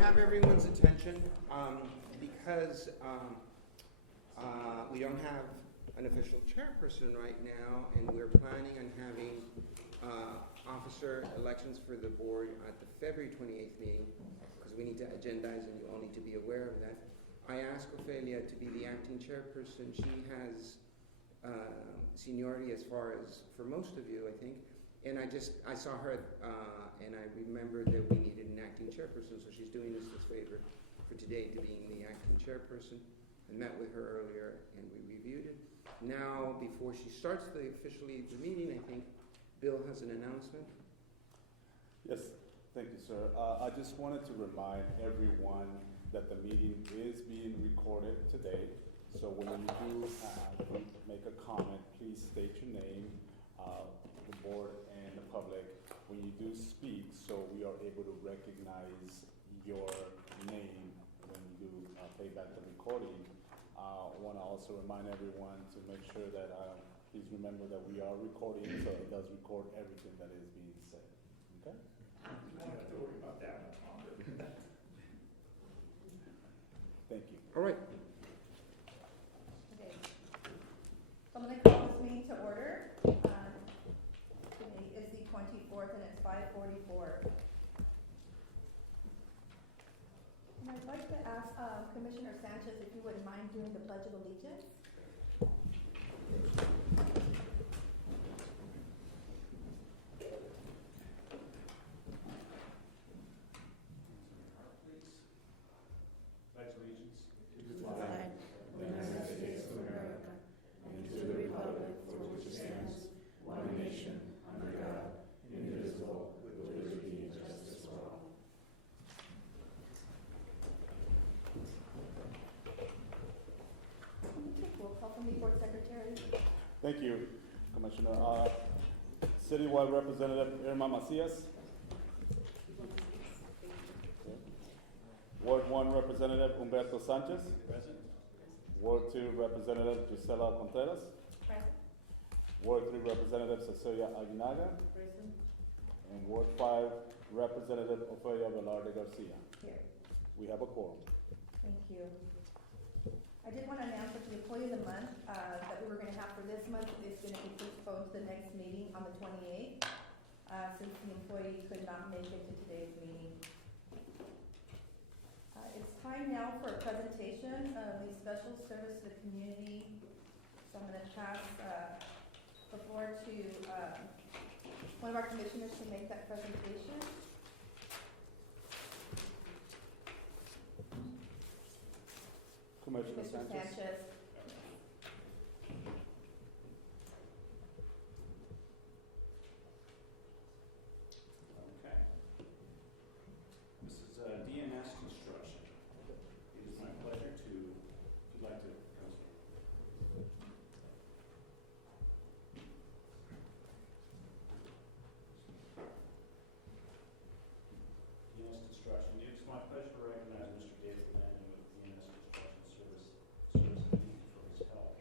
have everyone's attention because we don't have an official chairperson right now, and we're planning on having officer elections for the board at the February 28th meeting, because we need to agendize and you all need to be aware of that. I asked Ophelia to be the acting chairperson. She has seniority as far as for most of you, I think. And I saw her and I remembered that we needed an acting chairperson, so she's doing us this favor for today to being the acting chairperson. I met with her earlier and we reviewed it. Now, before she starts officially the meeting, I think Bill has an announcement. Yes, thank you, sir. I just wanted to remind everyone that the meeting is being recorded today. So when you do make a comment, please state your name, the board and the public, when you do speak, so we are able to recognize your name when you do play back the recording. I want to also remind everyone to make sure that please remember that we are recording, so it does record everything that is being said. Okay? I don't have to worry about that. Thank you. All right. Okay. So I'm going to call this meeting to order. Today is the 24th and it's 5:44. And I'd like to ask Commissioner Sanchez if you wouldn't mind doing the Pledge of Allegiance. Pledge allegiance to the flag of the United States of America and to the republic for which it stands, one nation, under God, indivisible, with liberty and justice for all. Roll call from the Board Secretary. Thank you, Commissioner. Citywide Representative Irma Macias. Ward 1 Representative Humberto Sanchez. Present. Ward 2 Representative Gisela Contreras. Present. Ward 3 Representative Cecilia Aguinaga. Present. And Ward 5 Representative Ofelia Velarde Garcia. Here. We have a quorum. Thank you. I did want to announce that the Employee of the Month that we were going to have for this month is going to be postponed to the next meeting on the 28th, since the employee could not make it to today's meeting. It's time now for a presentation of the special service to the community. So I'm going to pass the floor to one of our commissioners to make that presentation. Commissioner Mr. Sanchez. Sanchez. Okay. This is DNS construction. It is my pleasure to, if you'd like to, Councilor. DNS construction. It is my pleasure to recognize Mr. David Landon with DNS Construction Service for his help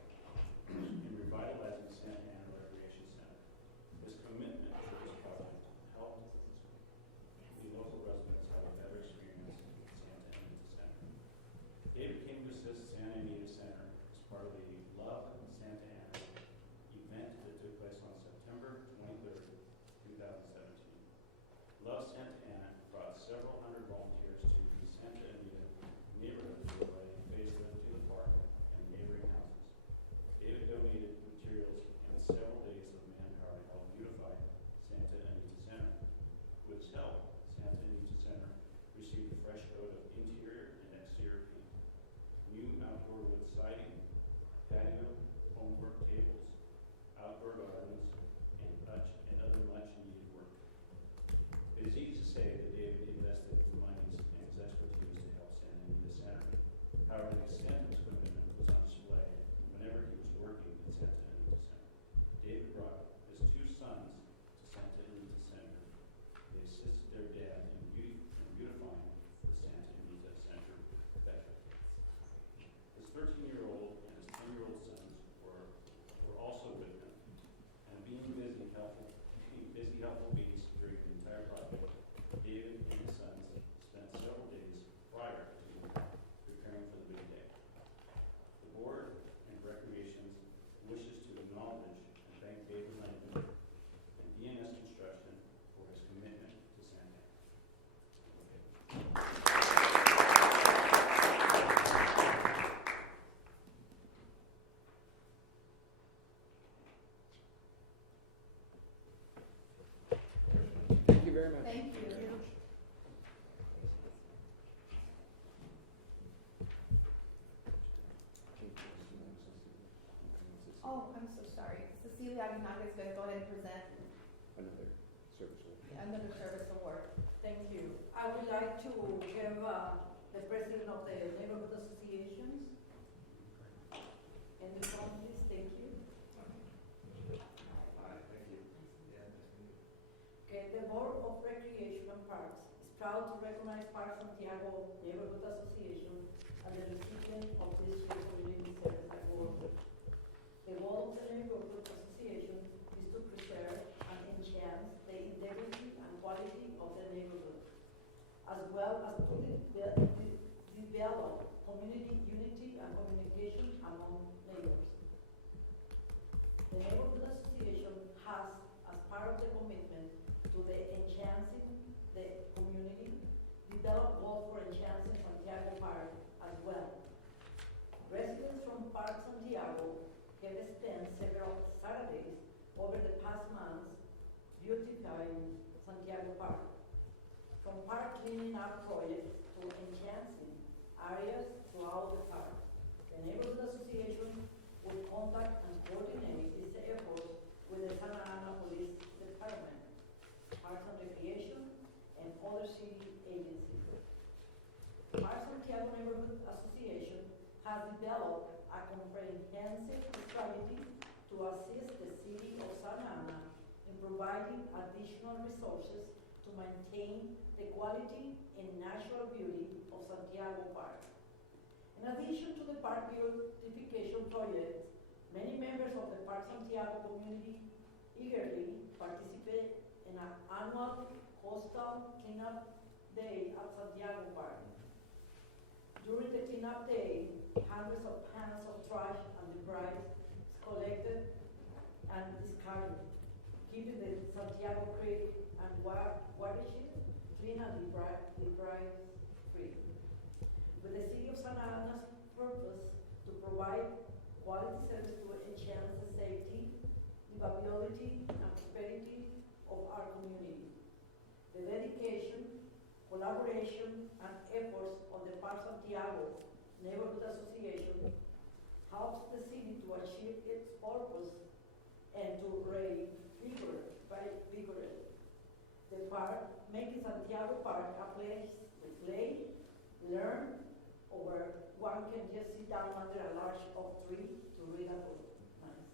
in revitalizing Santa Ana Recreation Center. His commitment to this project helped the local residents have a better experience at Santa Anita Center. David came to assist Santa Anita Center as part of the Love Santa Ana event that took place on September 23rd, 2017. Love Santa Ana brought several hundred volunteers to the Santa Oh, I'm so sorry. Cecilia Aguinaga is going to go ahead and present Another service award. another service award. Thank you. I would like to have the president of the neighborhood associations. And the phone, please, thank you. Hi, thank you. Yeah, nice to meet you. Okay, the Board of Recreation and Parks is proud to recognize Park Santiago Neighborhood Association as the recipient of this year's Community Service Award. The goal of the Neighborhood Association is to preserve and enhance the integrity and quality of the neighborhood, as well as to develop community unity and communication among neighbors. The Neighborhood Association has, as part of the commitment to the enhancing the community, developed goals for enhancing Santiago Park as well. Residents from Park Santiago have spent several Saturdays over the past months beautifying Santiago Park. From park cleaning up projects to enhancing areas throughout the park. The Neighborhood Association will contact and coordinate its efforts with the Santa Ana Police Department, Parks and Recreation, and other city agencies. Park Santiago Neighborhood Association has developed a comprehensive strategy to assist the city of Santa Ana in providing additional resources to maintain the quality and natural beauty of Santiago Park. In addition to the park beautification project, many members of the Park Santiago community eagerly participate in an annual coastal cleanup day at Santiago Park. During the cleanup day, hundreds of pounds of trash and debris is collected and discarded, keeping the Santiago Creek and watershed clean and debris free. With the city of Santa Ana's purpose to provide quality service to enhance the safety, livability, and prosperity of our community. The dedication, collaboration, and efforts of the Park Santiago Neighborhood Association helps the city to achieve its purpose and to reinvigorate the park, making Santiago Park a place to play, learn, or where one can just sit down under a large oak tree to read a book. Nice.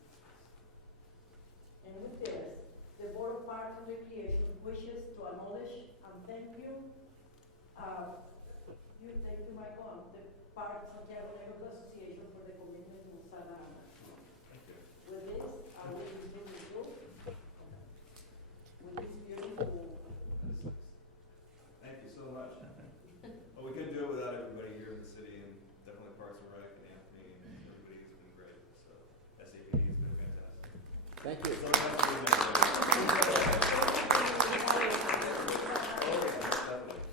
And with this, the Board of Parks and Recreation wishes to acknowledge and thank you, Michael, the Park Santiago Neighborhood Association for the commitment to Santa Ana. Thank you. With this, I will conclude the book with this beautiful. Thank you so much. Well, we couldn't do it without everybody here in the city, and definitely Parks and Rec and Anthony and everybody has been great. So SAPD has been fantastic. Thank you. So much for doing that.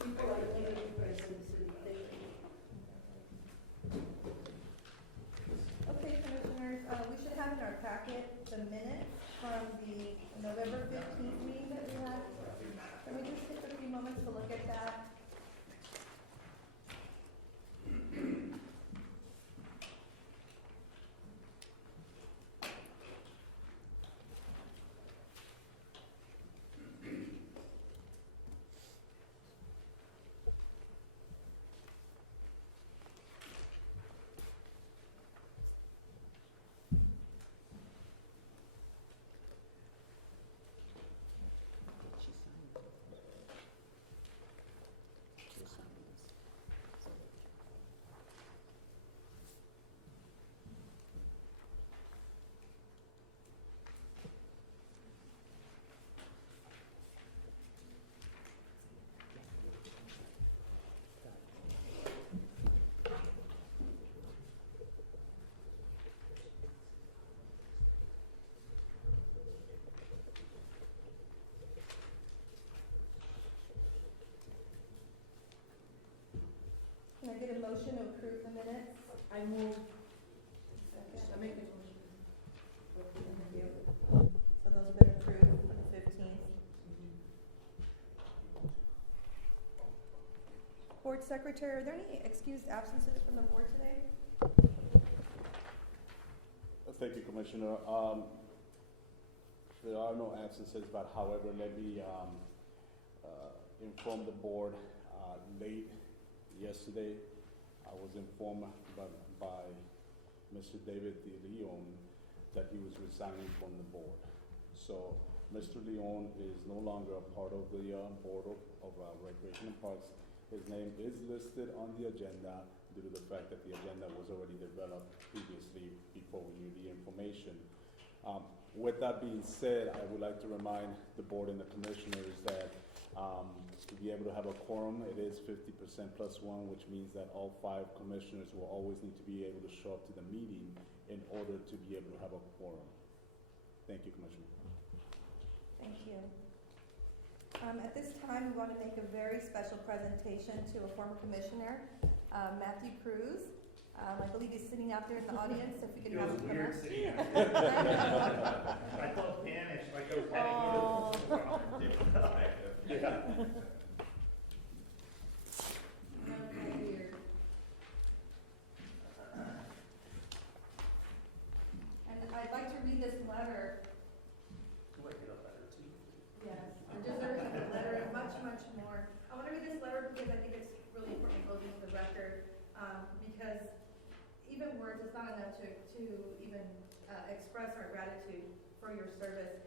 People are living in person, so thank you. Okay, Commissioners, we should have in our packet the minutes from the November 15th meeting that we had. Can we just take a few moments to look at that? Can I get a motion to approve the minutes? I move. Second. I make a motion. Thank you. So those have been approved for the 15th. Board Secretary, are there any excused absences from the board today? thank you, Commissioner. There are no absences, but however, let me inform the board. Late yesterday, I was informed by Mr. David De Leon that he was resigning from the board. So Mr. Leon is no longer a part of the Board of Recreation and Parks. His name is listed on the agenda due to the fact that the agenda was already developed previously before we knew the information. With that being said, I would like to remind the board and the commissioners that to be able to have a quorum, it is 50% plus one, which means that all 5 commissioners will always need to be able to show up to the meeting in order to be able to have a quorum. Thank you, Commissioner. Thank you. At this time, we want to make a very special presentation to a former commissioner, Matthew Cruz. I believe he's sitting out there in the audience, if we can have him come up. It was weird sitting out there. I felt Spanish, like I was Oh. Yeah. Okay, weird. And I'd like to read this letter. Do I get a letter too? Yes, you're deserving of the letter and much, much more. I want to read this letter because I think it's really important to go into the record, because even words, it's not enough to even express our gratitude for your service.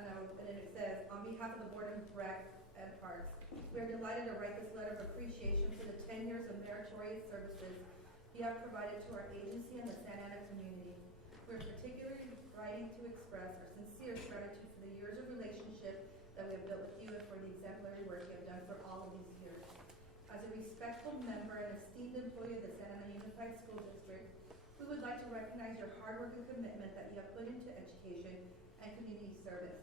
And then it says, on behalf of the Board of Rec and Parks, we are delighted to write this letter of appreciation for the 10 years of meritorious services you have provided to our agency and the Santa Ana community. We are particularly writing to express our sincere gratitude for the years of relationship that we have built with you and for the exemplary work you have done for all of these years. As a respectful member and esteemed employee of the Santa Ana Unified School District, we would like to recognize your hard work and commitment that you have put into education and community service.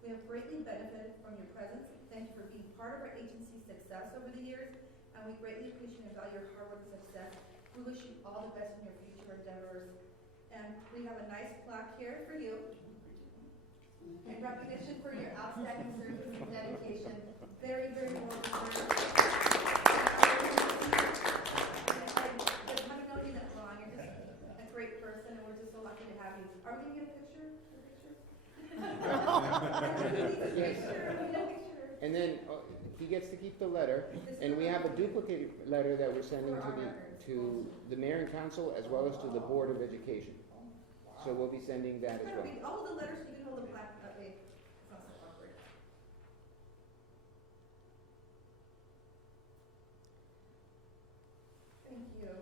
We have greatly benefited from your presence. Thank you for being part of our agency's success over the years, and we greatly appreciate and value your hard work and success. We wish you all the best in your future endeavors. And we have a nice plaque here for you in recognition for your outstanding service and dedication. Very, very well deserved. Having known you that long, you're just a great person, and we're just so lucky to have you. Are we gonna get a picture? And then he gets to keep the letter, and we have a duplicate letter that we're sending to the mayor and council as well as to the Board of Education. So we'll be sending that as well. All the letters, you can hold the plaque that way. It's not so awkward. Thank you.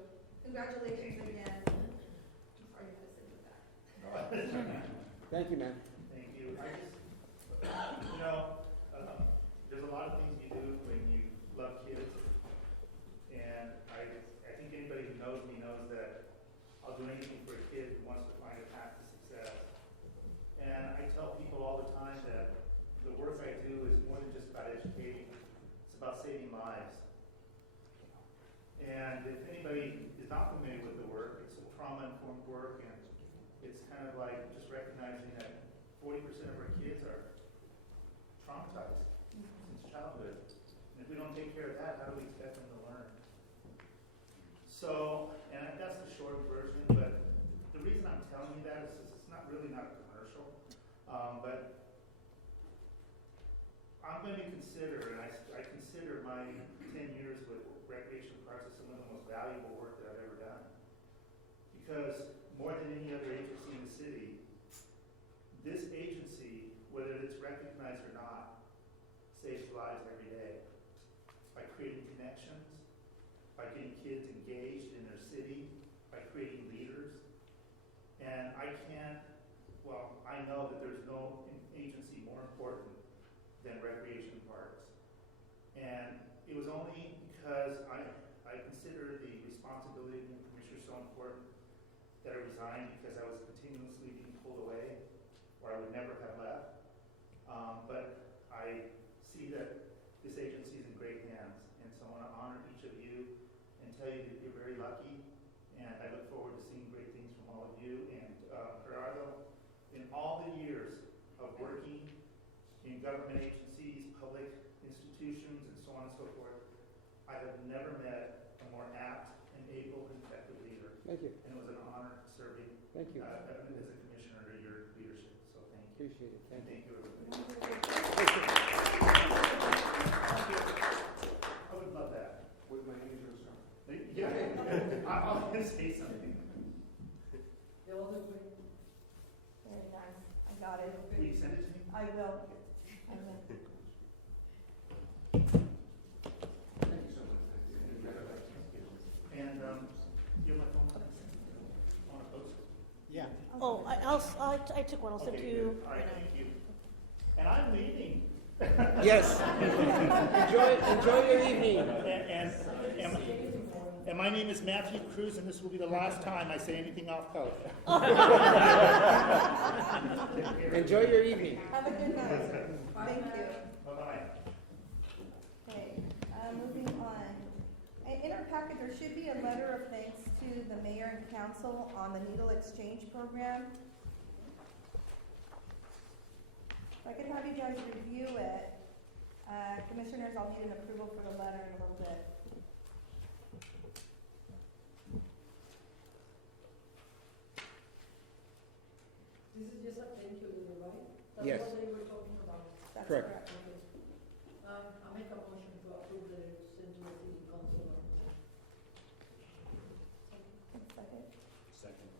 Congratulations again. I'm sorry you had to sit with that. Thank you, man. Thank you. There's a lot of things you do when you love kids, and I think anybody who knows me knows that I'll do anything for a kid who wants to find a path to success. And I tell people all the time that the work I do is more than just about educating, it's about saving lives. And if anybody is not familiar with the work, it's a trauma-informed work, and it's kind of like just recognizing that 40% of our kids are traumatized since childhood. And if we don't take care of that, how do we expect them to learn? So, and that's the short version, but the reason I'm telling you that is it's not a commercial, but I'm going to consider, and I consider my 10 years with Recreation Parks as some of the most valuable work that I've ever done. Because more than any other agency in the city, this agency, whether it's recognized or not, saves lives every day by creating connections, by getting kids engaged in their city, by creating leaders. And I know that there's no agency more important than Recreation Parks. And it was only because I consider the responsibility of the commissioner so important that I resigned, because I was continuously being pulled away, or I would never have left. But I see that this agency is in great hands, and so I want to honor each of you and tell you that you're very lucky, and I look forward to seeing great things from all of you. And Gerardo, in all the years of working in government agencies, public institutions, and so on and so forth, I have never met a more apt and able and effective leader. Thank you. And it was an honor serving Thank you. As a commissioner under your leadership, so thank you. Appreciate it. And Thank you. thank you, everybody. I would love that. With my usual song. Yeah, I'm gonna say something. The other way. Very nice. I got it. Will you send it to me? I will. I will. Thank you so much. And, you have my phone? I want to post it. Yeah. Oh, I took one, I'll send Okay, to you good. All right, right now. thank you. And I'm leaving. Yes. Enjoy your evening. And my name is Matthew Cruz, and this will be the last time I say anything off color. Enjoy your evening. Have a good night. Thank you. Bye-bye. Okay, moving on. In our packet, there should be a letter of thanks to the mayor and council on the needle exchange program. If I could have you guys review it. Commissioners, I'll need an approval for the letter in a little bit. This is just a thank you, right? Yes. That's what they were talking about. That's Correct. correct. Okay. I make a motion to approve the send to the city council. Second. Second.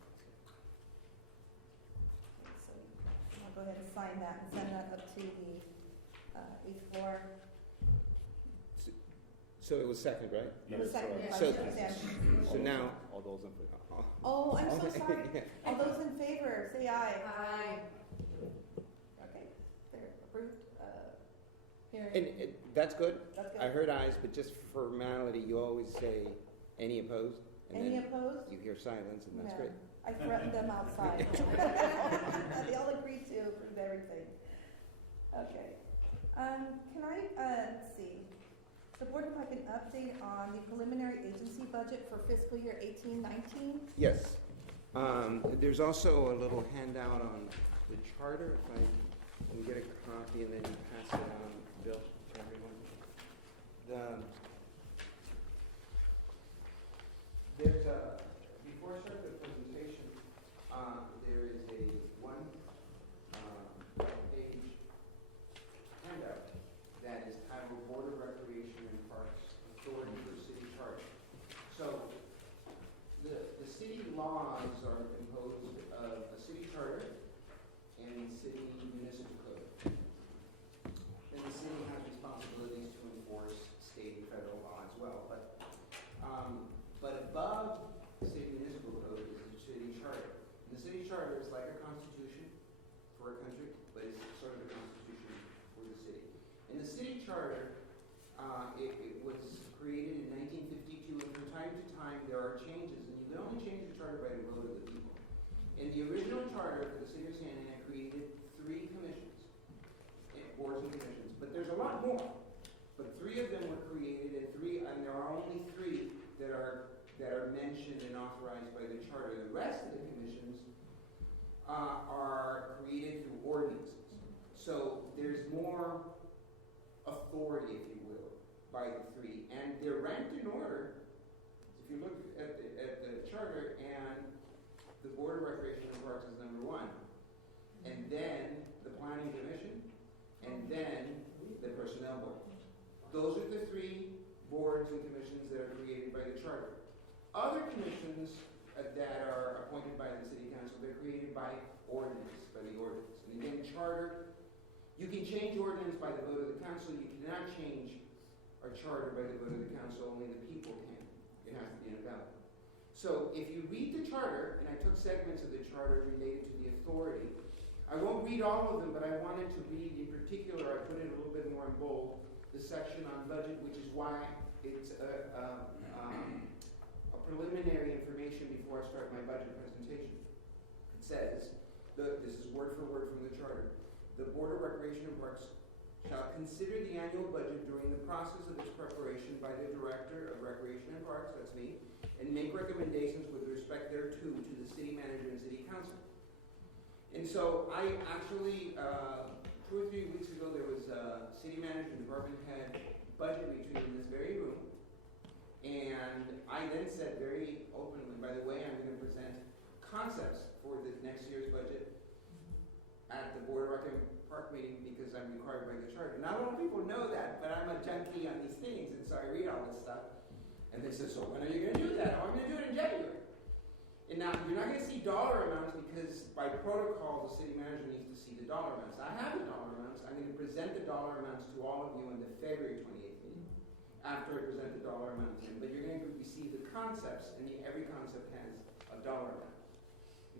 So I'll go ahead and sign that and send that up to the 8th floor. So it was second, right? It was second by So- Sam. So now, All those in favor? Oh, I'm so sorry. All those in favor, say aye. Aye. Okay, they're approved. Hearing, and that's good. that's I good. heard ayes, but just for formality, you always say any opposed, and Any then opposed? you hear silence, and that's No. great. I threatened them outside. They all agreed to approve everything. Okay. Can I, let's see. The board would like an update on the preliminary agency budget for fiscal year 18-19. Yes. There's also a little handout on the charter, if I can get a copy, and then you pass it on, Bill, to everyone. There's a, before I start the presentation, there is a one-page handout that is titled Board of Recreation and Parks Authority for City Charter. So, the city laws are composed of a city charter and city municipal code. And the city has responsibilities to enforce state and federal law as well. But above the city municipal code is the city charter. And the city charter is like a constitution for a country, but it's sort of a constitution for the city. And the city charter, it was created in 1952, and from time to time there are changes, and you can only change the charter by the vote of the people. In the original charter for the city of Santa Ana created 3 commissions, boards and commissions, but there's a lot more. But 3 of them were created, and there are only 3 that are mentioned and authorized by the charter. The rest of the commissions are created through ordinances. So there's more authority, if you will, by the 3, and they're ranked in order. If you look at the charter, and the Board of Recreation and Parks is number 1, and then the Planning Commission, and then the Personnel Board. Those are the 3 boards and commissions that are created by the charter. Other commissions that are appointed by the City Council, they're created by ordinance, by the ordinance. And again, charter, you can change ordinance by the vote of the council. You cannot change a charter by the vote of the council. Only the people can. It has to be in a ballot. So if you read the charter, and I took segments of the charter related to the authority, I won't read all of them, but I wanted to read in particular, I put it a little bit more in bold, the section on budget, which is why it's a preliminary information before I start my budget presentation. It says, this is word for word from the charter, the Board of Recreation and Parks shall consider the annual budget during the process of its preparation by the Director of Recreation and Parks, that's me, and make recommendations with respect thereto to the City Manager and City Council. And so I actually, 2 or 3 weeks ago, there was a City Manager and Department Head budget retreat in this very room. And I then said very openly, by the way, I'm going to present concepts for next year's budget at the Board of Rec and Park meeting because I'm required by the charter. Not a lot of people know that, but I'm a junkie on these things, and so I read all this stuff. And they say, so when are you going to do that? Oh, I'm going to do it in January. And now, you're not going to see dollar amounts because by protocol, the city manager needs to see the dollar amounts. I have the dollar amounts. I'm going to present the dollar amounts to all of you in the February 28th meeting after I present the dollar amounts in. But you're going to receive the concepts, and every concept has a dollar amount.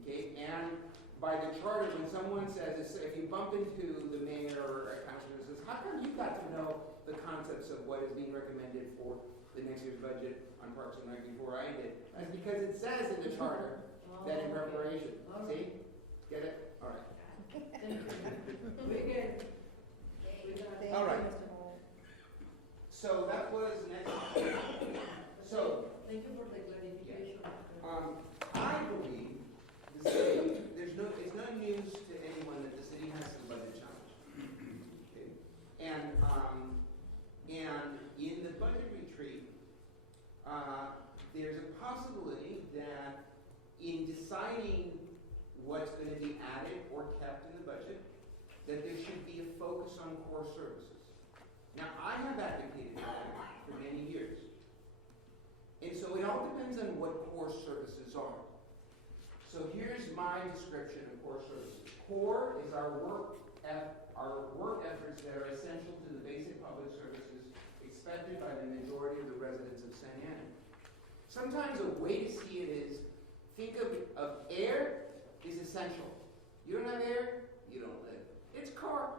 Okay? And by the charter, when someone says, if you bump into the mayor or a councilor and says, how come you got to know the concepts of what is being recommended for the next year's budget on Parks and Rec before I did? That's because it says in the charter that in preparation. See? Get it? All right. We get, Thank All right. you, Mr. Moore. So that was next. So, thank you for the clarification. I believe the city, it's no news to anyone that the city has some budget challenge. Okay? And in the budget retreat, there's a possibility that in deciding what's going to be added or kept in the budget, that there should be a focus on core services. Now, I have advocated that for many years. And so it all depends on what core services are. So here's my description of core services. Core is our work efforts that are essential to the basic public services expected by the majority of the residents of Santa Ana. Sometimes a way to see it is, think of air is essential. You don't have air, you don't live. It's core.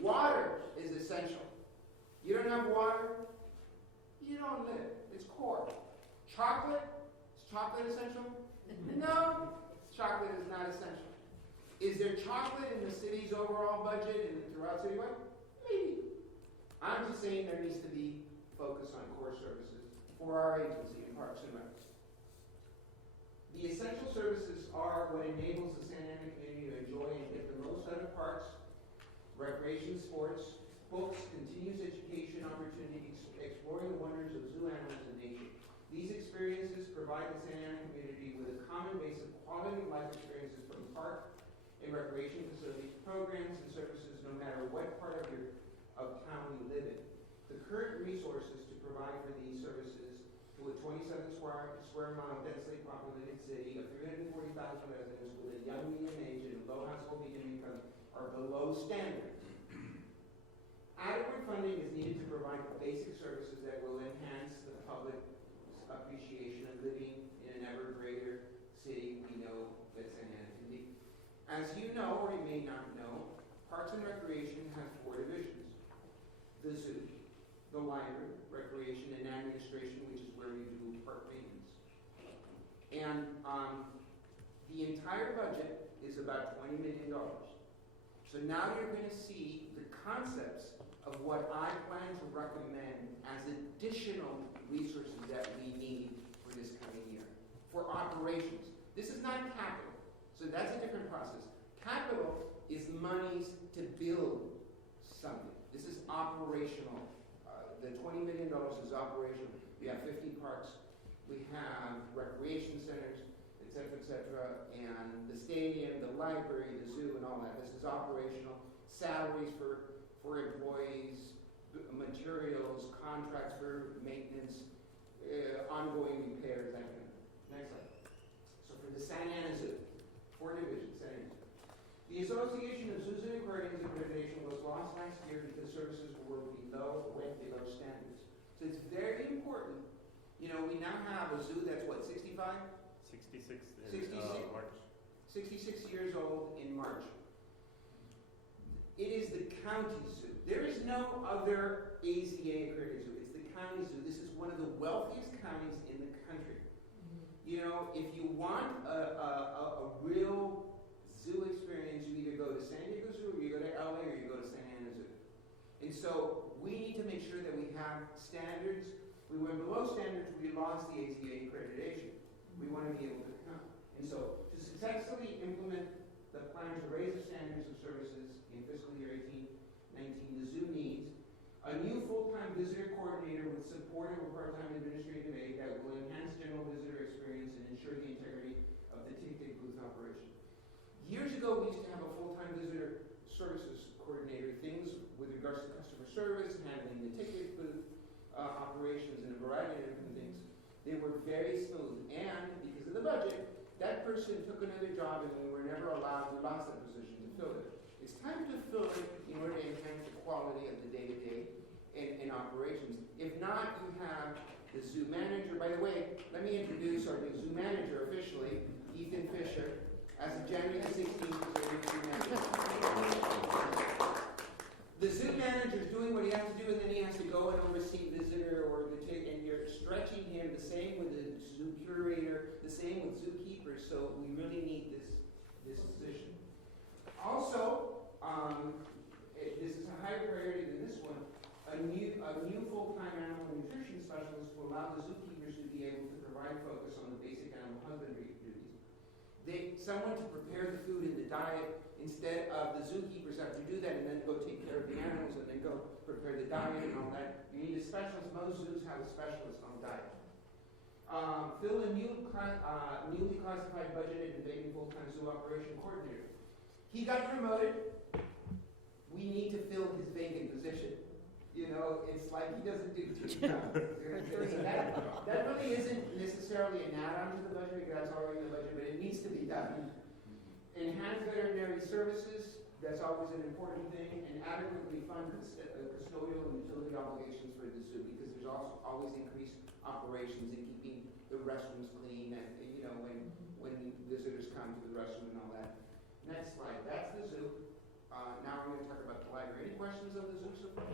Water is essential. You don't have water, you don't live. It's core. Chocolate, is chocolate essential? No, chocolate is not essential. Is there chocolate in the city's overall budget and throughout citywide? Maybe. I'm just saying there needs to be focus on core services for our agency in Parks and Rec. The essential services are what enables the Santa Ana community to enjoy and get the most out of parks, recreation, sports, books, continuous education opportunities, exploring the wonders of zoo animals and nature. These experiences provide the Santa Ana community with a common base of quality of life experiences from park and recreation facilities, programs, and services no matter what part of town you live in. The current resources to provide for these services to a 27 square mile densely populated city of 340,000 residents with a young median age and low household median income are below standard. Adequate funding is needed to provide basic services that will enhance the public's appreciation of living in an ever greater city we know that Santa Ana can be. As you know, or you may not know, Parks and Recreation has 4 divisions. The zoo, the library, recreation, and administration, which is where we do park maintenance. And the entire budget is about $20 million. So now you're going to see the concepts of what I plan to recommend as additional resources that we need for this coming year. For operations. This is not capital. So that's a different process. Capital is monies to build something. This is operational. The $20 million is operational. We have 50 parks. We have recreation centers, et cetera, and the stadium, the library, the zoo, and all that. This is operational. Salaries for employees, materials, contracts for maintenance, ongoing repairs, that kind of thing. Next slide. So for the Santa Ana Zoo, 4 divisions, Santa Ana Zoo. The Association of Zoos and Aquariums accreditation was lost last year because services went below standards. So it's very important. You know, we now have a zoo that's what, 65? 66 March. 66 years old in March. It is the county zoo. There is no other AZA accredited zoo. It's the county zoo. This is one of the wealthiest counties in the country. You know, if you want a real zoo experience, you either go to San Diego Zoo, or you go to LA, or you go to Santa Ana Zoo. And so we need to make sure that we have standards. We went below standards, we lost the AZA accreditation. We want to be able to come. And so to successfully implement the plan to raise the standards of services in fiscal year 18-19, the zoo needs a new full-time visitor coordinator with support of a part-time administrative aide that will enhance general visitor experience and ensure the integrity of the ticket booth operation. Years ago, we used to have a full-time visitor services coordinator, things with regards to customer service, handling the ticket booth operations, and a variety of different things. They were very smooth, and because of the budget, that person took another job and we were never allowed, we lost that position to fill it. It's time to fill it in order to enhance the quality of the day-to-day and operations. If not, you have the zoo manager. By the way, let me introduce our new zoo manager officially, Ethan Fisher. As of January 16th, he's our new zoo manager. The zoo manager is doing what he has to do, and then he has to go and oversee visitor or the and you're stretching him. The same with the zoo curator, the same with zookeepers. So we really need this position. Also, this is a higher priority than this one. A new full-time animal nutrition specialist will allow the zookeepers to be able to provide focus on the basic animal husbandry duties. Someone to prepare the food and the diet instead of the zookeepers have to do that and then go take care of the animals and then go prepare the diet and all that. You need a specialist. Most zoos have a specialist on diet. Fill a newly classified budgeted and vacant full-time zoo operation coordinator. He got promoted. We need to fill his vacant position. You know, it's like he doesn't do too much. That really isn't necessarily an add-on to the budget, because that's already in the budget, but it needs to be done. Enhance veterinary services, that's always an important thing, and adequately fund custodial and utility obligations for the zoo, because there's also always increased operations in keeping the restrooms clean, and you know, when visitors come to the restroom and all that. Next slide, that's the zoo. Now we're going to talk about the library. Any questions of the zoo so far?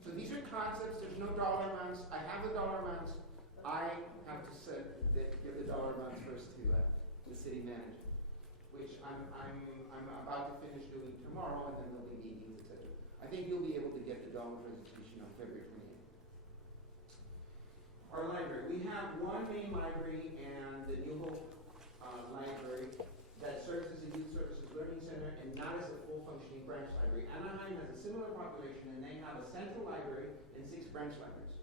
So these are concepts. There's no dollar amounts. I have the dollar amounts. I have to give the dollar amounts first to the city manager, which I'm about to finish doing tomorrow, and then there'll be meetings, etc. I think you'll be able to get the dollar presentation on February 28th. Our library. We have one main library and the New Hope library that serves as a youth services learning center and not as a full functioning branch library. Anaheim has a similar population, and they have a central library and 6 branch libraries.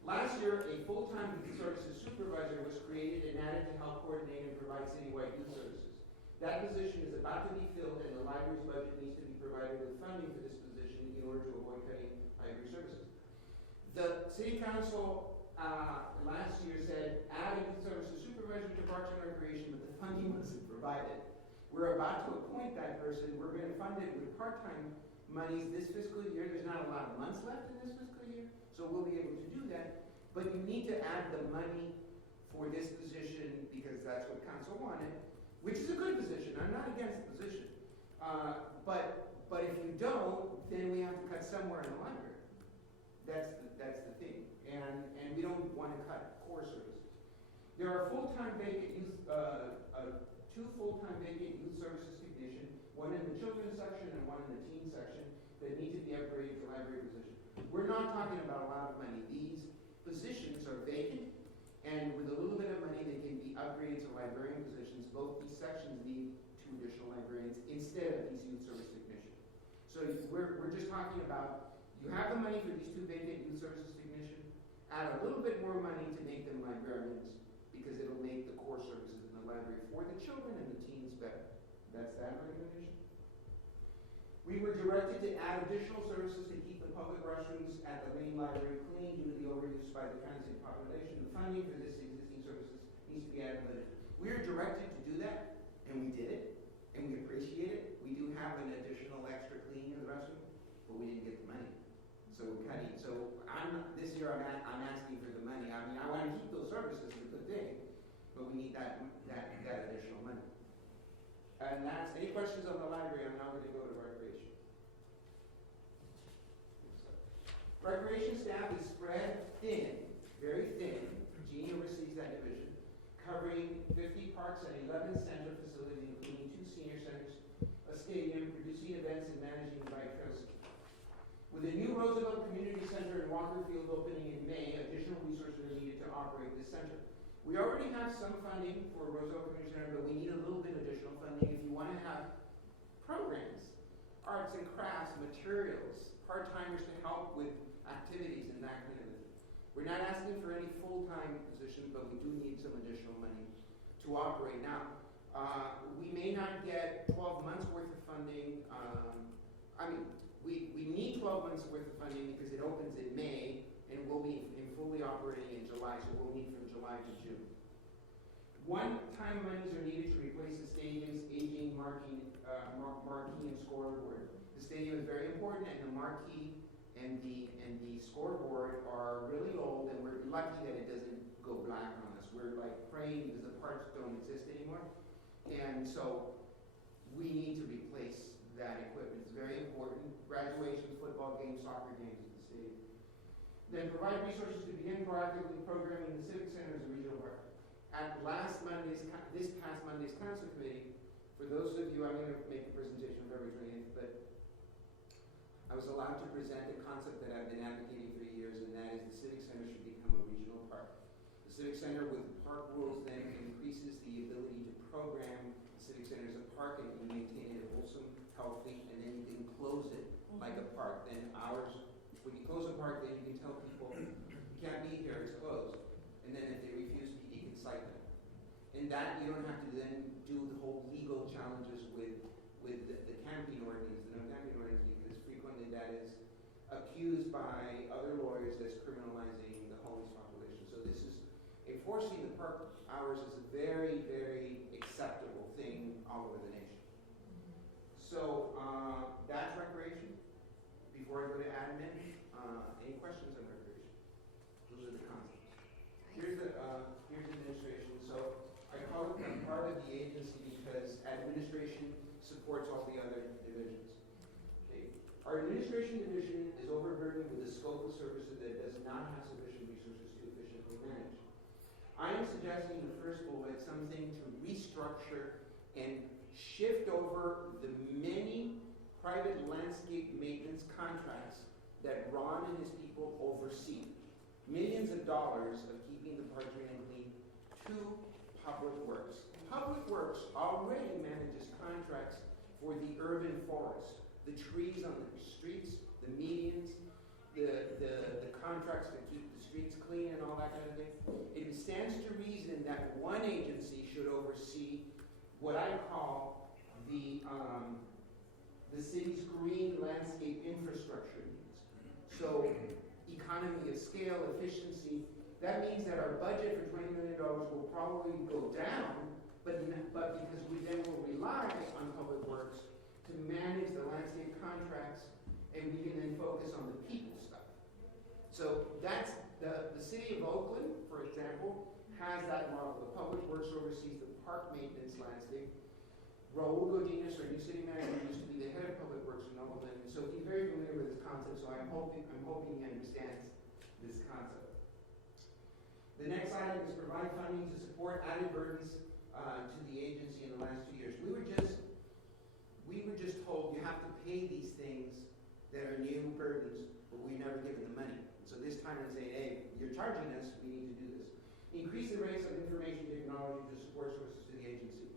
Last year, a full-time youth services supervisor was created and added to help coordinate and provide citywide youth services. That position is about to be filled, and the library's budget needs to be provided with funding for this position in order to avoid cutting library services. The city council last year said add a youth services supervisor to Parks and Recreation, but the funding wasn't provided. We're about to appoint that person. We're going to fund it with part-time monies this fiscal year. There's not a lot of months left in this fiscal year, so we'll be able to do that. But you need to add the money for this position because that's what council wanted, which is a good position. I'm not against the position. But if you don't, then we have to cut somewhere in the library. That's the thing. And we don't want to cut core services. There are full-time vacant youth, 2 full-time vacant youth services technician, one in the children's section and one in the teen section, that need to be upgraded to library position. We're not talking about a lot of money. These positions are vacant, and with a little bit of money, they can be upgraded to librarian positions. Both these sections need 2 additional librarians instead of these youth service technicians. So we're just talking about, you have the money for these 2 vacant youth services technicians, add a little bit more money to make them librarians, because it'll make the core services in the library for the children and the teens better. That's that recommendation. We were directed to add additional services to keep the public restrooms at the main library clean due to the overuse by the transient population. The funding for this existing services needs to be added. We were directed to do that, and we did it, and we appreciate it. We do have an additional extra cleaning of the restroom, but we didn't get the money. So we're cutting. So this year I'm asking for the money. I mean, I want to keep those services, it's a good thing, but we need that additional money. And that's, any questions on the library? I'm now going to go to recreation. Recreation staff is spread thin, very thin. Jean oversees that division, covering 50 parks and 11 center facilities, including 2 senior centers, a stadium, producing events, and managing bike trails. With the new Roosevelt Community Center in Walker Field opening in May, additional resources are needed to operate this center. We already have some funding for Roosevelt Community Center, but we need a little bit additional funding if you want to have programs, arts and crafts, materials, part-timers to help with activities and that kind of thing. We're not asking for any full-time positions, but we do need some additional money to operate. Now, We may not get 12 months worth of funding. We need 12 months worth of funding because it opens in May and we'll be fully operating in July, so we'll need from July to June. One-time monies are needed to replace the stadium's aging marquee and scoreboard. The stadium is very important, and the marquee and the scoreboard are really old, and we're lucky that it doesn't go black on us. We're like praying because the parts don't exist anymore, and so we need to replace that equipment. It's very important. Graduations, football games, soccer games at the stadium. Then provide resources to begin proactively programming the Civic Center as a regional park. At this past Monday's council committee, for those of you, I'm going to make a presentation on February 28th, but I was allowed to present a concept that I've been advocating for years, and that is the Civic Center should become a regional park. The Civic Center with park rules then increases the ability to program the Civic Center as a park, and you maintain it wholesome, healthy, and then you can close it like a park. Then when you close a park, then you can tell people, you can't be here, it's closed. And then if they refuse, you can cite them. And that, you don't have to then do the whole legal challenges with the camping ordinance, the no camping ordinance, because frequently that is accused by other lawyers as criminalizing the homeless population. So this is, enforcing the park hours is a very, very acceptable thing all over the nation. So that's recreation. Before I go to admin, any questions on recreation? Those are the concepts. Here's administration. So I call it part of the agency because administration supports all the other divisions. Okay. Our administration division is overburdened with a scope of services that does not have sufficient resources to efficiently manage. I am suggesting in the first bullet something to restructure and shift over the many private landscape maintenance contracts that Ron and his people oversee. Millions of dollars of keeping the parks green and clean to Public Works. Public Works already manages contracts for the urban forest, the trees on the streets, the medians, the contracts to keep the streets clean and all that kind of thing. It stands to reason that one agency should oversee what I call the city's green landscape infrastructure needs. So economy of scale, efficiency, that means that our budget for $20 million will probably go down, but because we then will rely on Public Works to manage the landscape contracts, and we can then focus on the people stuff. So that's the city of Oakland, for example, has that model. The Public Works oversees the park maintenance landscape. Raul Godinez, our new city manager, used to be the head of Public Works in Oakland, and so he's very familiar with this concept, so I'm hoping he understands this concept. The next item is provide funding to support added burdens to the agency in the last 2 years. We were just told you have to pay these things that are new burdens, but we never given the money. So this time we're saying, hey, you're charging us, we need to do this. Increase the rates of information technology to support sources to the agency.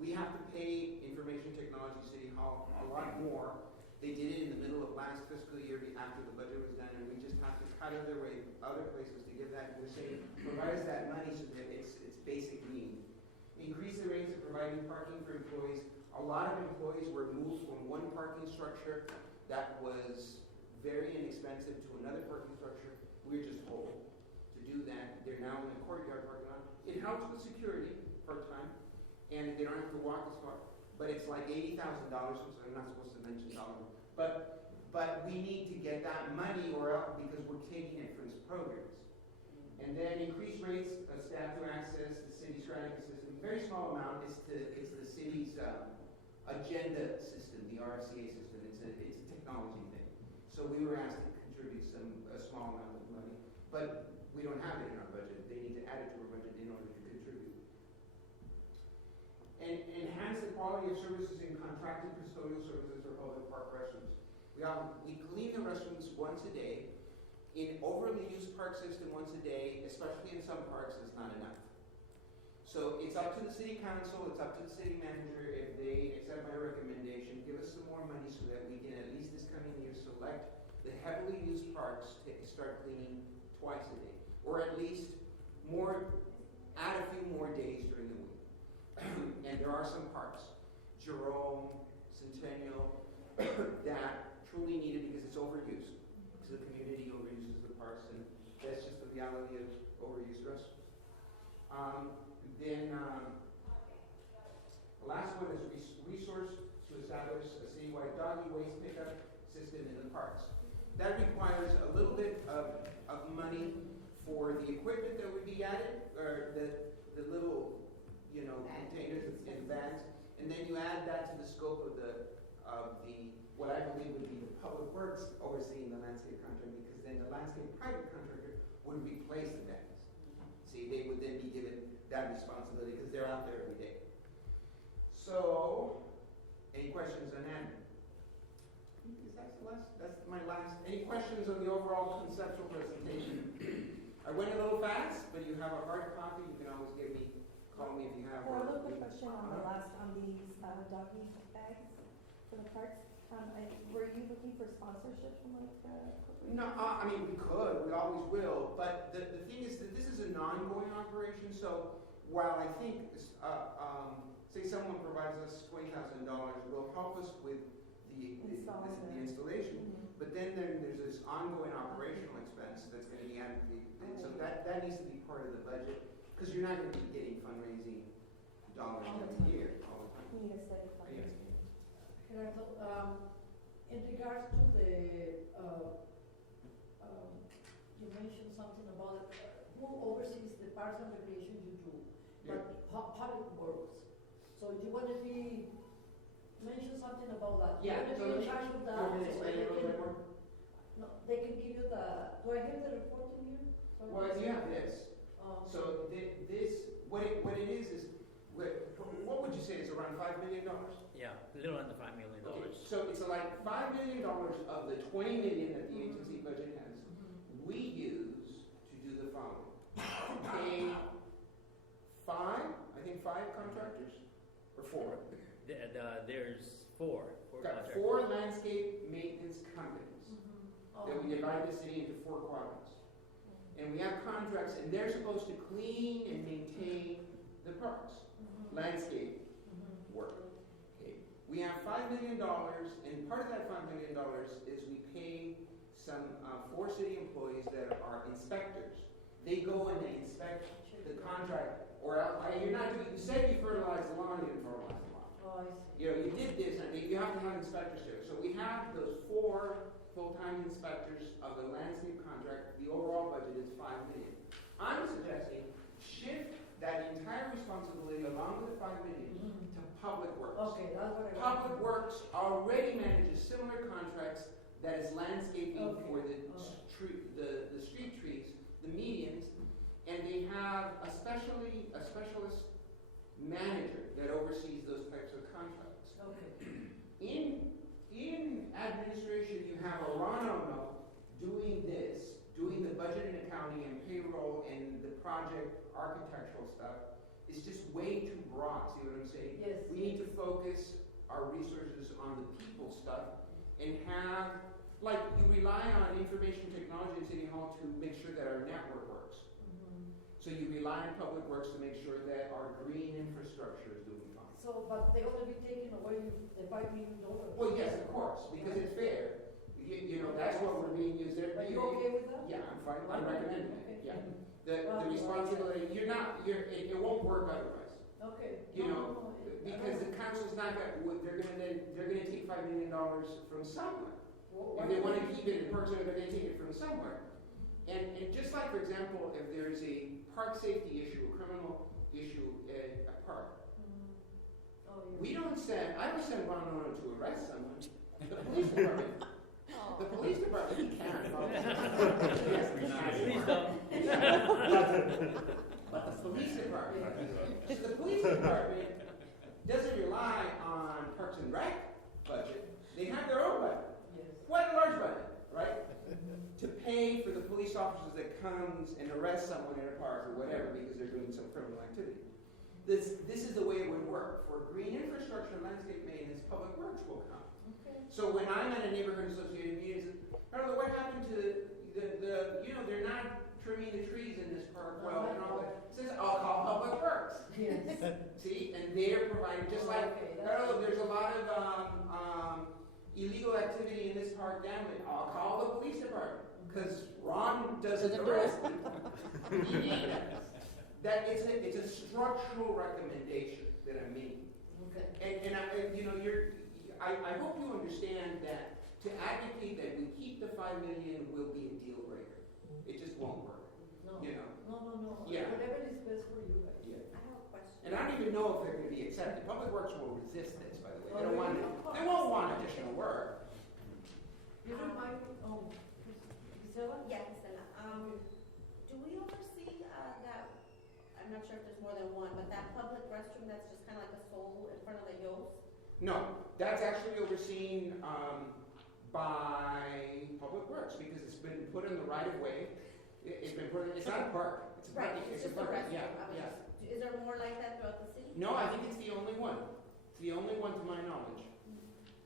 We have to pay Information Technology City Hall a lot more. They did it in the middle of last fiscal year after the budget was done, and we just have to cut other places to give that. We're saying provide us that money so that it's basic need. Increase the rates of providing parking for employees. A lot of employees were moved from one parking structure that was very inexpensive to another parking structure. We're just told to do that. They're now in the courtyard parking lot. It helps with security part-time, and they don't have to walk as far. But it's like $80,000, so I'm not supposed to mention dollars. But we need to get that money or else because we're taking it from these programs. And then increase rates of staff to access the city's granting system. Very small amount. It's the city's agenda system, the RFCA system. It's a technology thing. So we were asked to contribute a small amount of money, but we don't have it in our budget. They need to add it to our budget in order to contribute. And enhance the quality of services in contracted custodial services for public park restrooms. We clean the restrooms once a day. In overly used park system once a day, especially in some parks, is not enough. So it's up to the city council, it's up to the city manager if they accept my recommendation, give us some more money so that we can at least this coming year select the heavily used parks to start cleaning twice a day. Or at least add a few more days during the week. And there are some parks, Jerome, Centennial, that truly need it because it's overused. Because the community overuses the parks, and that's just the reality of overuse, Russ. The last one is resource to establish a citywide doggy waste pickup system in the parks. That requires a little bit of money for the equipment that would be added, or the little, containers and bags, and then you add that to the scope of the what I believe would be the public works overseeing the landscape contract, because then the landscape private contractor would replace the bags. See, they would then be given that responsibility because they're out there every day. So, any questions on that? That's my last. Any questions on the overall conceptual presentation? I went a little fast, but you have a hard copy. You can always call me if you have. Well, a little quick question on these doggy bags for the parks. Were you looking for sponsorship from No, I mean, we could, we always will, but the thing is that this is an ongoing operation, so while I think, say someone provides us $20,000, will help us with the installation, but then there's this ongoing operational expense that's going to be added to so that needs to be part of the budget, because you're not going to be getting fundraising dollars every year all the time. You need a study fund. Gerardo, in regards to the, you mentioned something about who oversees the parks and recreation you do, but public works. So do you want to mention something about that? Yeah, You want to be in charge of that? Do you want me to explain it a little bit more? No, they can give you the, do I give the report in here? Sorry. Well, you have this. So what it is what would you say is around $5 million? Yeah, a little under $5 million. Okay, so it's like $5 million of the $20 million that the agency budget has. We use to do the following: pay five contractors, or four. There's four Got contractors. 4 landscape maintenance companies that we divide the city into 4 quadrants. And we have contracts, and they're supposed to clean and maintain the parks, landscape work. Okay. We have $5 million, and part of that $5 million is we pay some 4 city employees that are inspectors. They go and they inspect the contract, or you're not doing. You said you fertilize the lawn, you didn't fertilize the lawn. Oh, I see. You did this, and you have to have inspectors there. So we have those 4 full-time inspectors of the landscape contract. The overall budget is $5 million. I'm suggesting shift that entire responsibility along with the $5 million to public works. Okay, that's what I want. Public works already manages similar contracts that is landscaping for the street trees, the medians, and they have a specialist manager that oversees those types of contracts. Okay. In administration, you have a Rono doing the budget and accounting and payroll and the project architectural stuff. It's just way too broad. See what I'm saying? Yes. We need to focus our resources on the people stuff and have, like, you rely on information technology in City Hall to make sure that our network works. So you rely on public works to make sure that our green infrastructure is doing fine. So, but they're going to be taking away the $5 million. Well, yes, of course, because it's fair. That's what we're being used there. Are you okay with that? Yeah, I'm fine. I'm recommending it. Okay. Yeah. The responsibility, it won't work otherwise. Okay. Because the council's not they're gonna take $5 million from somewhere. If they want to keep it in Parks, they're gonna take it from somewhere. And just like, for example, if there's a park safety issue, a criminal issue at a park, we don't send, I would send Ron Ono to arrest someone. The police department. The police department, he can. Yes, he can. Please don't. But the police department, doesn't rely on Parks and Rec budget. They have their own budget. Yes. Quite a large budget, right? To pay for the police officers that comes and arrest someone in a park or whatever because they're doing some criminal activity. This is the way it would work. For green infrastructure and landscape maintenance, public works will come. Okay. So when I'm at a neighborhood associated meeting, what happened to they're not trimming the trees in this park well and all that. It says, I'll call public works. Works. Yes. See, and they're providing, just like, Okay, I that's don't know, good. there's a lot of, illegal activity in this park gambling. I'll call the police department, because Ron doesn't arrest people. He needs that. It's a structural recommendation that I'm making. Okay. And I hope you understand that to advocate that we keep the 5 million will be a deal breaker. It just won't work, No. you know? No. Yeah. Whatever is best for you guys. Yeah. I have a question. And I don't even know if they're gonna be accepted. Public Works will resist this, by the way. They Oh, don't want, really? they won't want additional work. You remind me, Gisela? Yeah, Gisela. Do we oversee that, I'm not sure if there's more than one, but that public restroom that's just kind of like a sole in front of the Yos? No, that's actually overseen, by Public Works, because it's been put in the right of way. It's been put in, it's not a park. It's a Right, park, it's it's a just a park, restroom. yeah, I was yeah. just- Is there more like that throughout the city? No, I think it's the only one. It's the only one to my knowledge.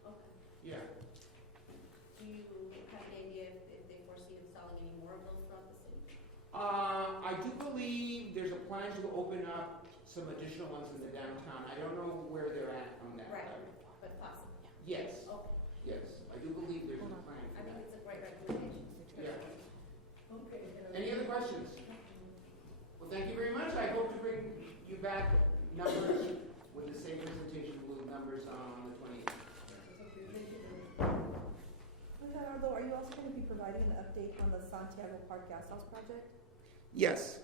Okay. Yeah. Do you have any idea if they foresee installing any more of those throughout the city? I do believe there's a plan to open up some additional ones in the downtown. I don't know where they're at on that. Right, but possible, yeah. Yes, Okay, yes, I do believe there's a plan I for think that. it's a great recommendation. Yeah. Okay. Any other questions? Well, thank you very much. I hope to bring you back numbers with the same presentation with numbers on the 28th. Okay, thank you. Gerardo, are you also going to be providing an update on the Santiago Park Gas House project? Yes.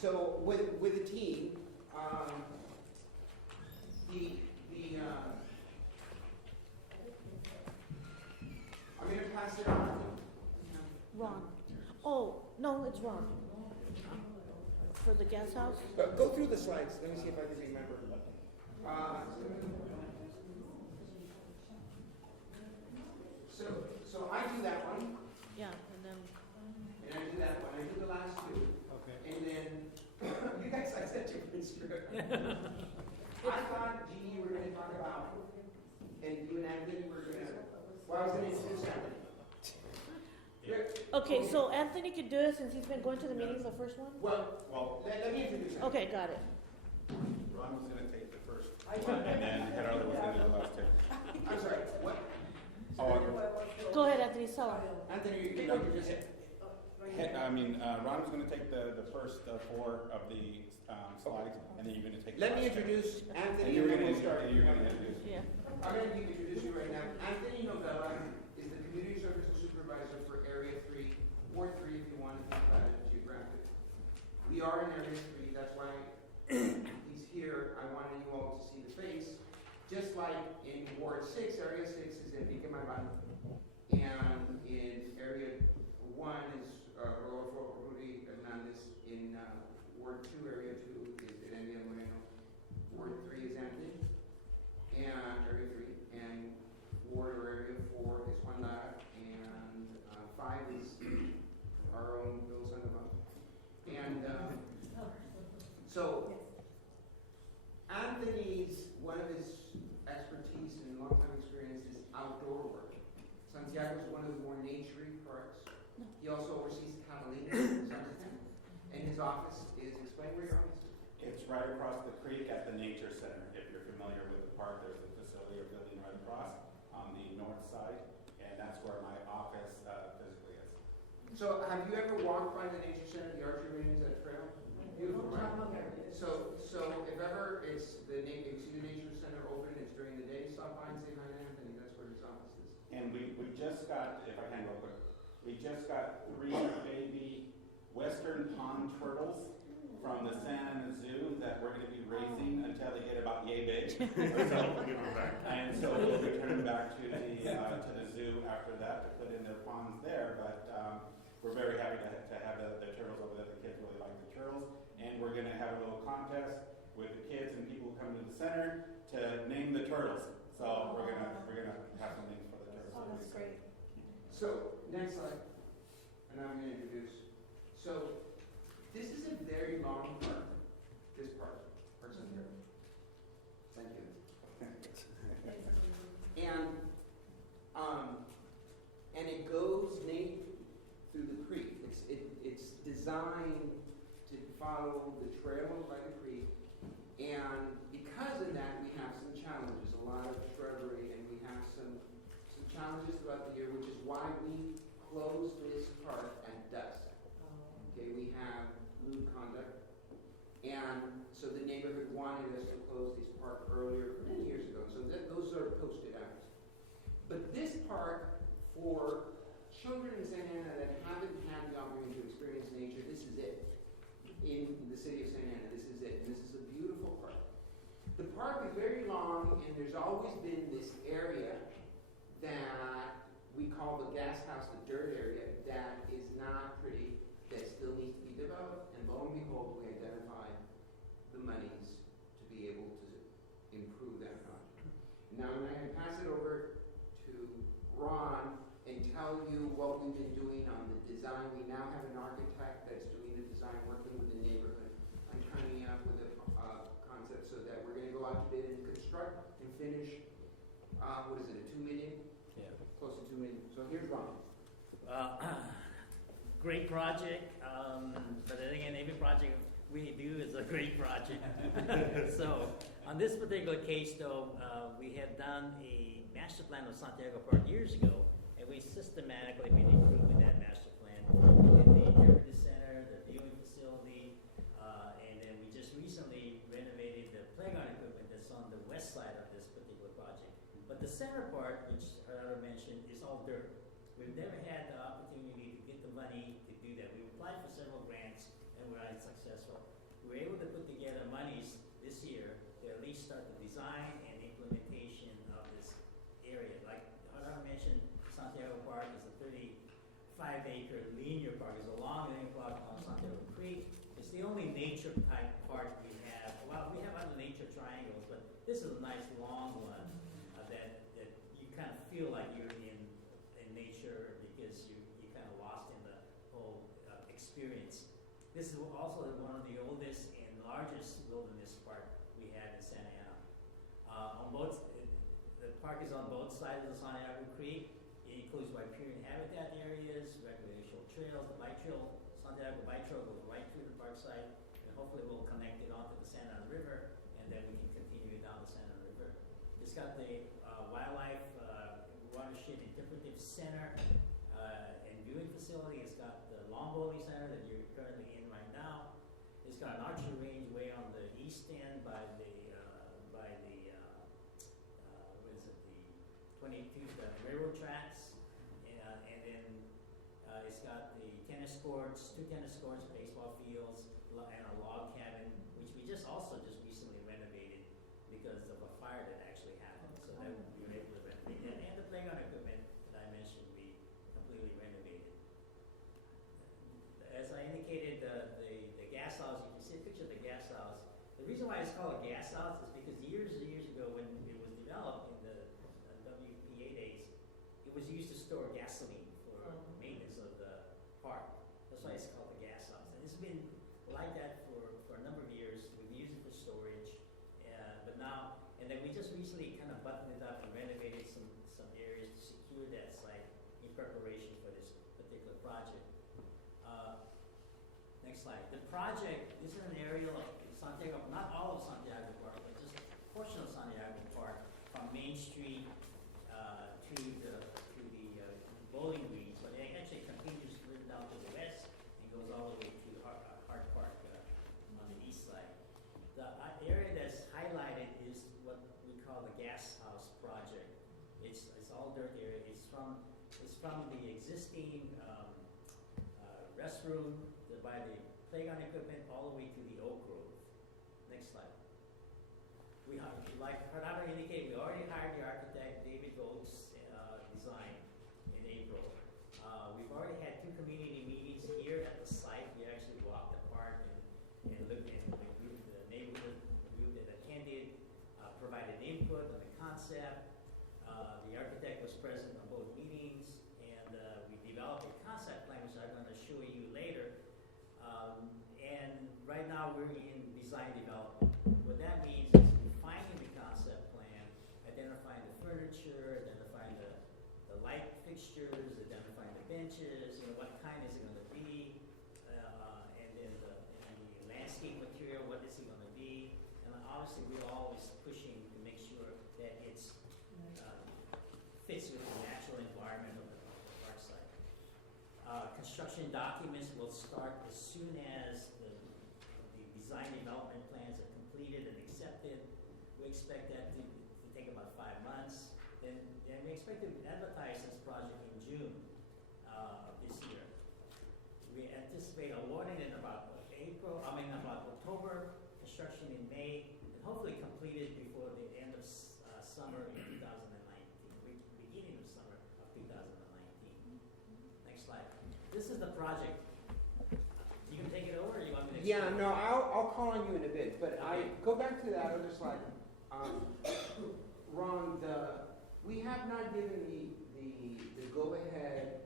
So with the team, I'm going to pass it on. Ron. Oh, no, it's Ron. For the guest house? Go through the slides. Let me see if I can remember. So I do that one, Yeah, and then, and I do that one. I do the last two. Okay. And then, you guys, I said you were script. I thought, Jeannie, you were gonna talk about, and you and Anthony were gonna, well, I was gonna introduce Anthony. okay, so Anthony could do it since he's been going to the meetings, the first one? Well, let me introduce him. Okay, got it. Ron was gonna take the first one, and then Gerardo was gonna do the last two. I'm sorry, what? Go ahead, Anthony, tell him. Anthony, you just, Ron was gonna take the first four of the slides, and then you're gonna take. the let me last two. introduce And Anthony you and were then gonna, we'll start. you're gonna introduce. Yeah. I'm going to introduce you right now. Anthony Novella is the Community Services Supervisor for Area 3, Ward 3 if you want to think about it geographic. We are in Area 3, that's why he's here. I wanted you all to see the face. Just like in Ward 6, Area 6 is Enrique Marban. And in Area 1 is Rodolfo Rudy Hernandez. In Ward 2, Area 2 is Erenia Moreno. Ward 3 is Anthony. And Area 3, and Ward or Area 4 is Juan Lara, and 5 is our own Bill Sandoval. And so Anthony's, one of his expertise and long-time experience is outdoor work. Santiago is one of the more naturey parks. He also oversees Catalina, and his office is, explain where your office is. It's right across the creek at the Nature Center. If you're familiar with the park, there's a facility or building right across on the north side, and that's where my office physically is. So have you ever walked by the Nature Center, the archery range, that trail? Beautiful, right? So if ever it's if you see the Nature Center open, it's during the day, stop by and say hi to Anthony. That's where his office is. And we just got, if I can real quick, we just got 3 baby western pond turtles from the San Zoo that we're gonna be raising until they get about yay big. And so we'll return back to the zoo after that to put in their ponds there, but, we're very happy to have the turtles over there. The kids really like the turtles, and we're gonna have a little contest with the kids and people who come to the center to name the turtles. So we're gonna have some names for the turtles. Oh, that's great. So next slide, and I'm going to introduce. So this is a very long park. This park, Park Santeria. Thank you. And it goes through the creek. It's designed follow the trail by the creek. And because of that, we have some challenges, a lot of shrubbery, and we have some challenges throughout the year, which is why we close this park at dusk. Okay, we have lewd conduct, and so the neighborhood wanted us to close this park earlier, many years ago, so those are posted hours. But this park, for children in Santa Ana that haven't had the opportunity to experience nature, this is it. In the city of Santa Ana, this is it, and this is a beautiful park. The park is very long, and there's always been this area that we call the gas house, the dirt area, that is not pretty, that still needs to be developed, and lo and behold, we identified the monies to be able to improve that project. Now I'm going to pass it over to Ron and tell you what we've been doing on the design. We now have an architect that's doing the design, working with the neighborhood, and coming up with a concept so that we're going to go out to bid and construct and finish, what is it, a $2 million? Yeah. Close to $2 million. So here's Ron. Great project, but then again, every project we do is a great project. So, on this particular case though, we had done a master plan of Santiago Park years ago, and we systematically been improving that master plan. We did the Chairperson Center, the viewing facility, and then we just recently renovated the playground equipment that's on the west side of this particular project. But the center part, which Gerardo mentioned, is all dirt. We've never had the opportunity to get the money to do that. We applied for several grants and were unsuccessful. We were able to put together monies this year to at least start the design and implementation of this area. Like Gerardo mentioned, Santiago Park is a 35-acre linear park. It's a long linear park on Santiago Creek. It's the only nature type park we have. Well, we have other nature triangles, but this is a nice long one that you kind of feel like you're in nature because you kind of lost in the whole experience. This is also one of the oldest and largest wilderness park we have in Santa Ana. The park is on both sides of the Santiago Creek. It includes riparian habitat areas, recreational trails. The bike trail, Santiago bike trail goes right through the park site, and hopefully we'll connect it onto the Santa Ana River, and then we can continue it down the Santa Ana River. It's got the wildlife watershed interpretive center and viewing facility. It's got the lawn bowling center that you're currently in right now. It's got an archery range way on the east end by the what is it, the railroad tracks, and then it's got the tennis courts, 2 tennis courts, baseball fields, and a log cabin, which we just recently renovated because of a fire that actually happened. So that we were able to renovate that, and the playground equipment that I mentioned we completely renovated. As I indicated, the gas house, you can see a picture of the gas house. The reason why it's called a gas house is because years and years ago when it was developed in the WPA days, it was used to store gasoline for maintenance of the park. That's why it's called a gas house. And it's been like that for a number of years. We've used it for storage, but now, and then we just recently kind of buttoned it up and renovated some areas to secure that site in preparation for this particular project. Next slide. The project, this is an aerial of Santiago, not all of Santiago Park, but just a portion of Santiago Park from Main Street to the bowling greens, but it actually continues further down to the west and goes all the way to the Hart Park on the east side. The area that's highlighted is what we call the gas house project. It's all dirt area. It's from the existing restroom by the playground equipment all the way to the Oak Grove. Next slide. We have, like Gerardo indicated, we already hired the architect, David Gold's design in April. We've already had 2 community meetings here at the site. We actually walked the park and looked at the neighborhood group that attended, provided input on the concept. The architect was present on both meetings, and we developed a concept plan, which I'm going to show you later. And right now we're in design development. What that means is defining the concept plan, identifying the furniture, identifying the light fixtures, identifying the benches, what kind is it going to be, and then the documents will start as soon as the design development plans are completed and accepted. We expect that to take about 5 months. Then we expect to advertise this project in June of this year. We anticipate awarding it about October, construction in May, and hopefully completed before the end of summer in 2019, beginning of summer of 2019. Next slide. This is the project. You can take it over, or you want me to? Yeah, no, I'll call on you in a bit, but I go back to that other slide. Ron, we have not given the go-ahead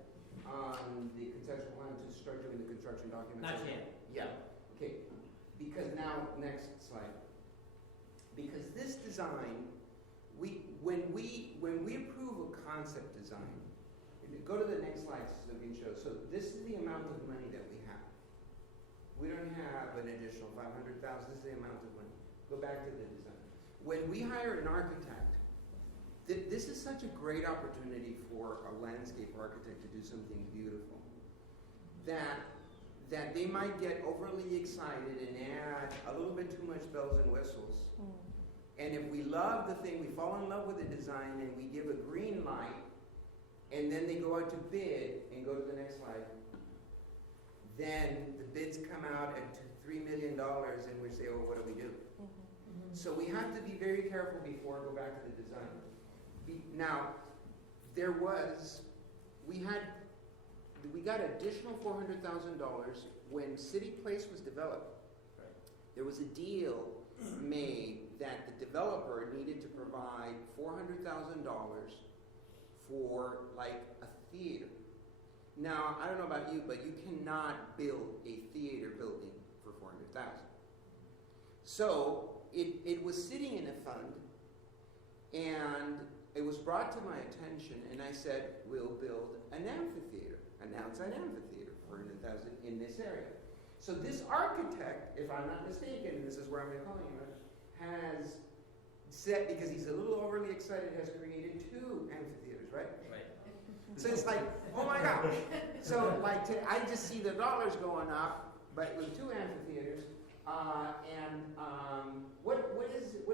on the conceptual plan to start doing the construction documents. Not yet. Yeah, okay. Because now, next slide. Because this design, when we approve a concept design, go to the next slide so we can show. So this is the amount of money that we have. We don't have an additional 500,000. This is the amount of money. Go back to the design. When we hire an architect, this is such a great opportunity for a landscape architect to do something beautiful that they might get overly excited and add a little bit too much bells and whistles. And if we love the thing, we fall in love with the design, and we give a green light, and then they go out to bid, and go to the next slide, then the bids come out at $3 million, and we say, oh, what do we do? So we have to be very careful before we go back to the design. Now, we got additional $400,000 when City Place was developed. Right. There was a deal made that the developer needed to provide $400,000 for like a theater. Now, I don't know about you, but you cannot build a theater building for $400,000. So it was sitting in a fund, and it was brought to my attention, and I said, we'll build an amphitheater, an outside amphitheater for $400,000 in this area. So this architect, if I'm not mistaken, and this is where I'm calling him, has said, because he's a little overly excited, has created 2 amphitheaters, right? Right. So it's like, oh my gosh. So like, I just see the dollars going up, but with 2 amphitheaters, what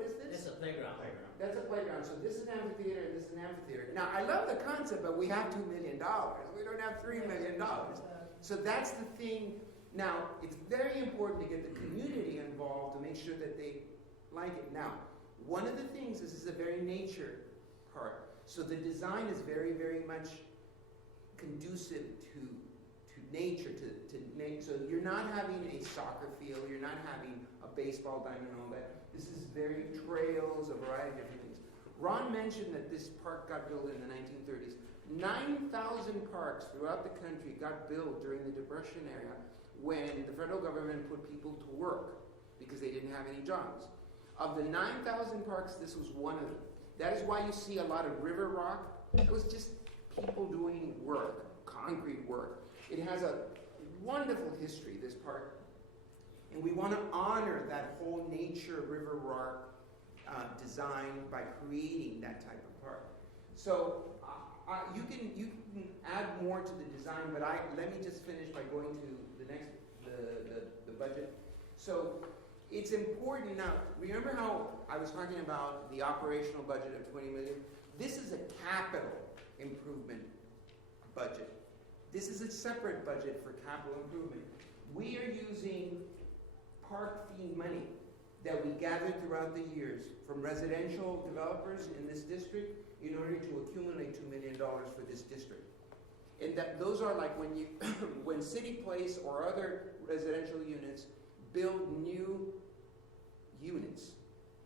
is this? It's a playground. That's a playground. So this is an amphitheater and this is an amphitheater. Now, I love the concept, but we have $2 million. We don't have $3 million. So that's the thing. Now, it's very important to get the community involved to make sure that they like it. Now, one of the things is a very nature part. So the design is very, very much conducive to nature, so you're not having a soccer field, you're not having a baseball diamond and all that. This is very trails, a variety of different things. Ron mentioned that this park got built in the 1930s. 9,000 parks throughout the country got built during the Depression era when the federal government put people to work because they didn't have any jobs. Of the 9,000 parks, this was one of them. That is why you see a lot of river rock. It was just people doing work, concrete work. It has a wonderful history, this park, and we want to honor that whole nature river rock design by creating that type of park. So you can add more to the design, but let me just finish by going to the budget. So it's important now. Remember how I was talking about the operational budget of $20 million? This is a capital improvement budget. This is a separate budget for capital improvement. We are using park fee money that we gathered throughout the years from residential developers in this district in order to accumulate $2 million for this district. And that those are like when when City Place or other residential units build new units.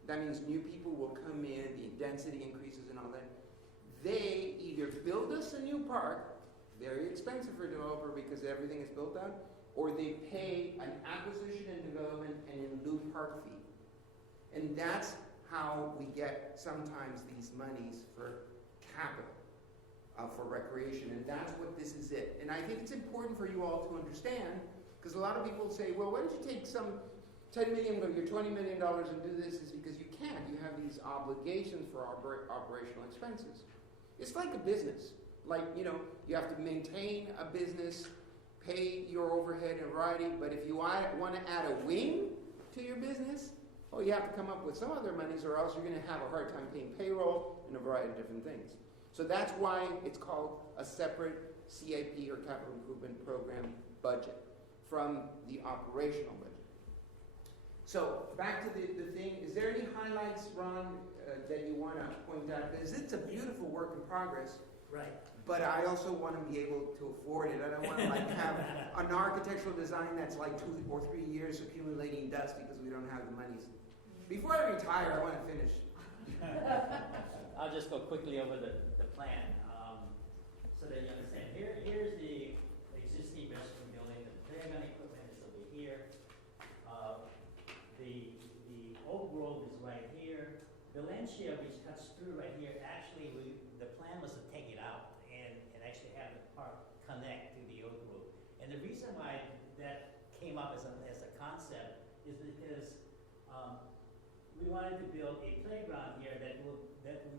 That means new people will come in, the density increases and all that. They either build us a new park, very expensive for a developer because everything is built out, or they pay an acquisition and development and in lieu park fee. And that's how we get sometimes these monies for capital, for recreation, and that's what this is it. And I think it's important for you all to understand, because a lot of people say, well, why don't you take some $10 million of your $20 million and do this? Is because you can't. You have these obligations for operational expenses. It's like a business. Like, you have to maintain a business pay your overhead and variety, but if you want to add a wing to your business, oh, you have to come up with some other monies, or else you're going to have a hard time paying payroll and a variety of different things. So that's why it's called a separate CIP or capital improvement program budget from the operational budget. So back to the thing, is there any highlights, Ron, that you want to point out? Because it's a beautiful work in progress, Right. but I also want to be able to afford it. I don't want to like have an architectural design that's like 2 or 3 years accumulating dust because we don't have the monies. Before I retire, I want to finish. I'll just go quickly over the plan, so that you understand. Here's the existing restroom building. The playground equipment is over here. The oak grove is right here. The land share which cuts through right here, actually, the plan was to take it out and actually have the park connect to the oak grove. And the reason why that came up as a concept is because we wanted to build a playground here that will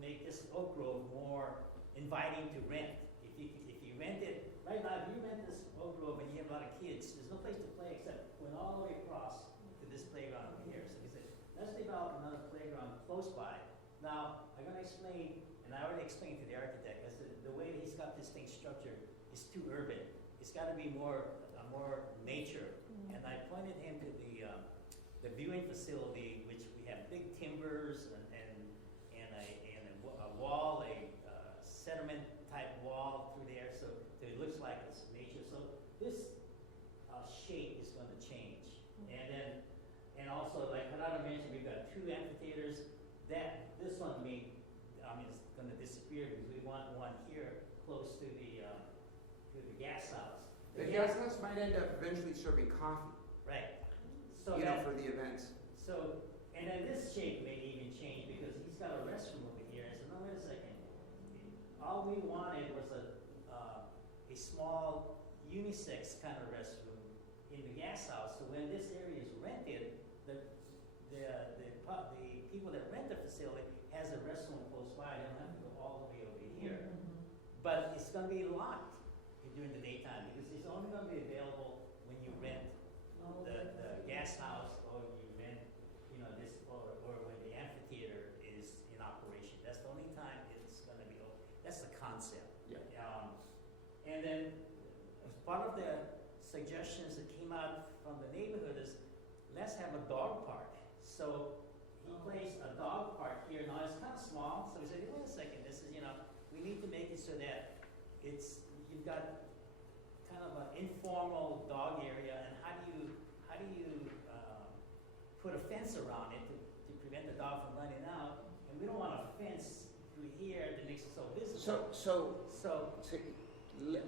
make this oak grove more inviting to rent. If you rent it, right now, if you rent this oak grove and you have a lot of kids, there's no place to play except going all the way across to this playground over here. So we said, let's develop another playground close by. Now, I'm going to explain, and I already explained to the architect, as the way that he's got this thing structured is too urban. It's got to be more nature. And I pointed him to the viewing facility, which we have big timbers and a wall, a sediment type wall through there, so it looks like it's nature. So this shape is going to change. And also, like Hanada mentioned, we've got 2 amphitheaters. This one is going to disappear because we want one here close to the gas house. The gas house might end up eventually serving coffee, Right. So for the events. So, and then this shape may even change because he's got a restroom over here. I said, no, wait a second. All we wanted was a small unisex kind of restroom in the gas house. So when this area is rented, the people that rent the facility has a restroom close by. They don't have to go all the way over here. But it's going to be locked during the daytime because it's only going to be available when you rent the gas house, or you rent, this, or when the amphitheater is in operation. That's the only time it's going to be open. That's the concept. Yeah. And then as part of the suggestions that came out from the neighborhood is, let's have a dog park. So he placed a dog park here. Now it's kind of small, so we said, wait a second, this is, we need to make it so that you've got kind of an informal dog area, and how do you put a fence around it to prevent the dog from running out? And we don't want a fence through here that makes it so visible.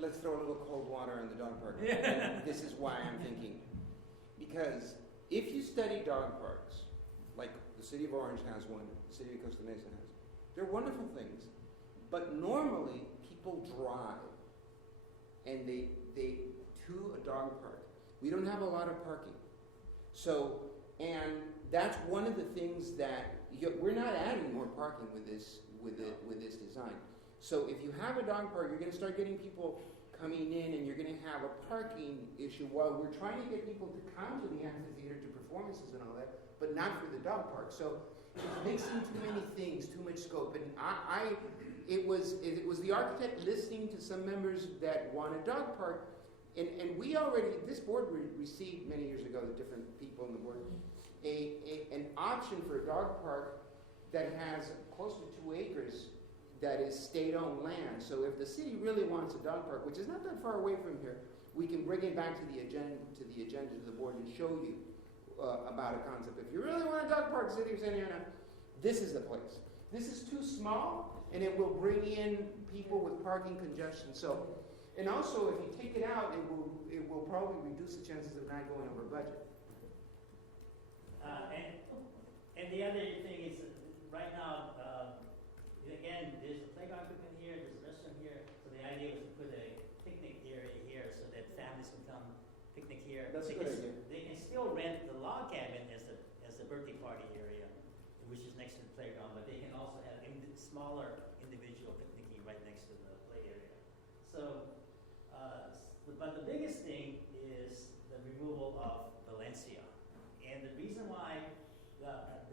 Let's throw a little cold water on the dog park. And this is why I'm thinking. Because if you study dog parks, like the city of Orange has one, the city of Costa Mesa has, they're wonderful things. But normally, people drive and they to a dog park. We don't have a lot of parking. So, and that's one of the things that we're not adding more parking with this design. So if you have a dog park, you're going to start getting people coming in, and you're going to have a parking issue while we're trying to get people to come to the amphitheater to performances and all that, but not for the dog park. So it's mixing too many things, too much scope. And it was the architect listening to some members that want a dog park, and we already, this board received many years ago, the different people on the board, an option for a dog park that has close to 2 acres that is state-owned land. So if the city really wants a dog park, which is not that far away from here, we can bring it back to the agenda to the board and show you about a concept. If you really want a dog park, City of Santa Ana, this is the place. This is too small, and it will bring in people with parking congestion. So, and also if you take it out, it will probably reduce the chances of not going over budget. And the other thing is, right now, again, there's a playground equipment here, there's a restroom here, so the idea was to put a picnic area here so that families can come picnic here. That's a good idea. They can still rent the log cabin as the birthday party area, which is next to the playground, but they can also have smaller individual picnicking right next to the play area. So but the biggest thing is the removal of Valencia. And the reason why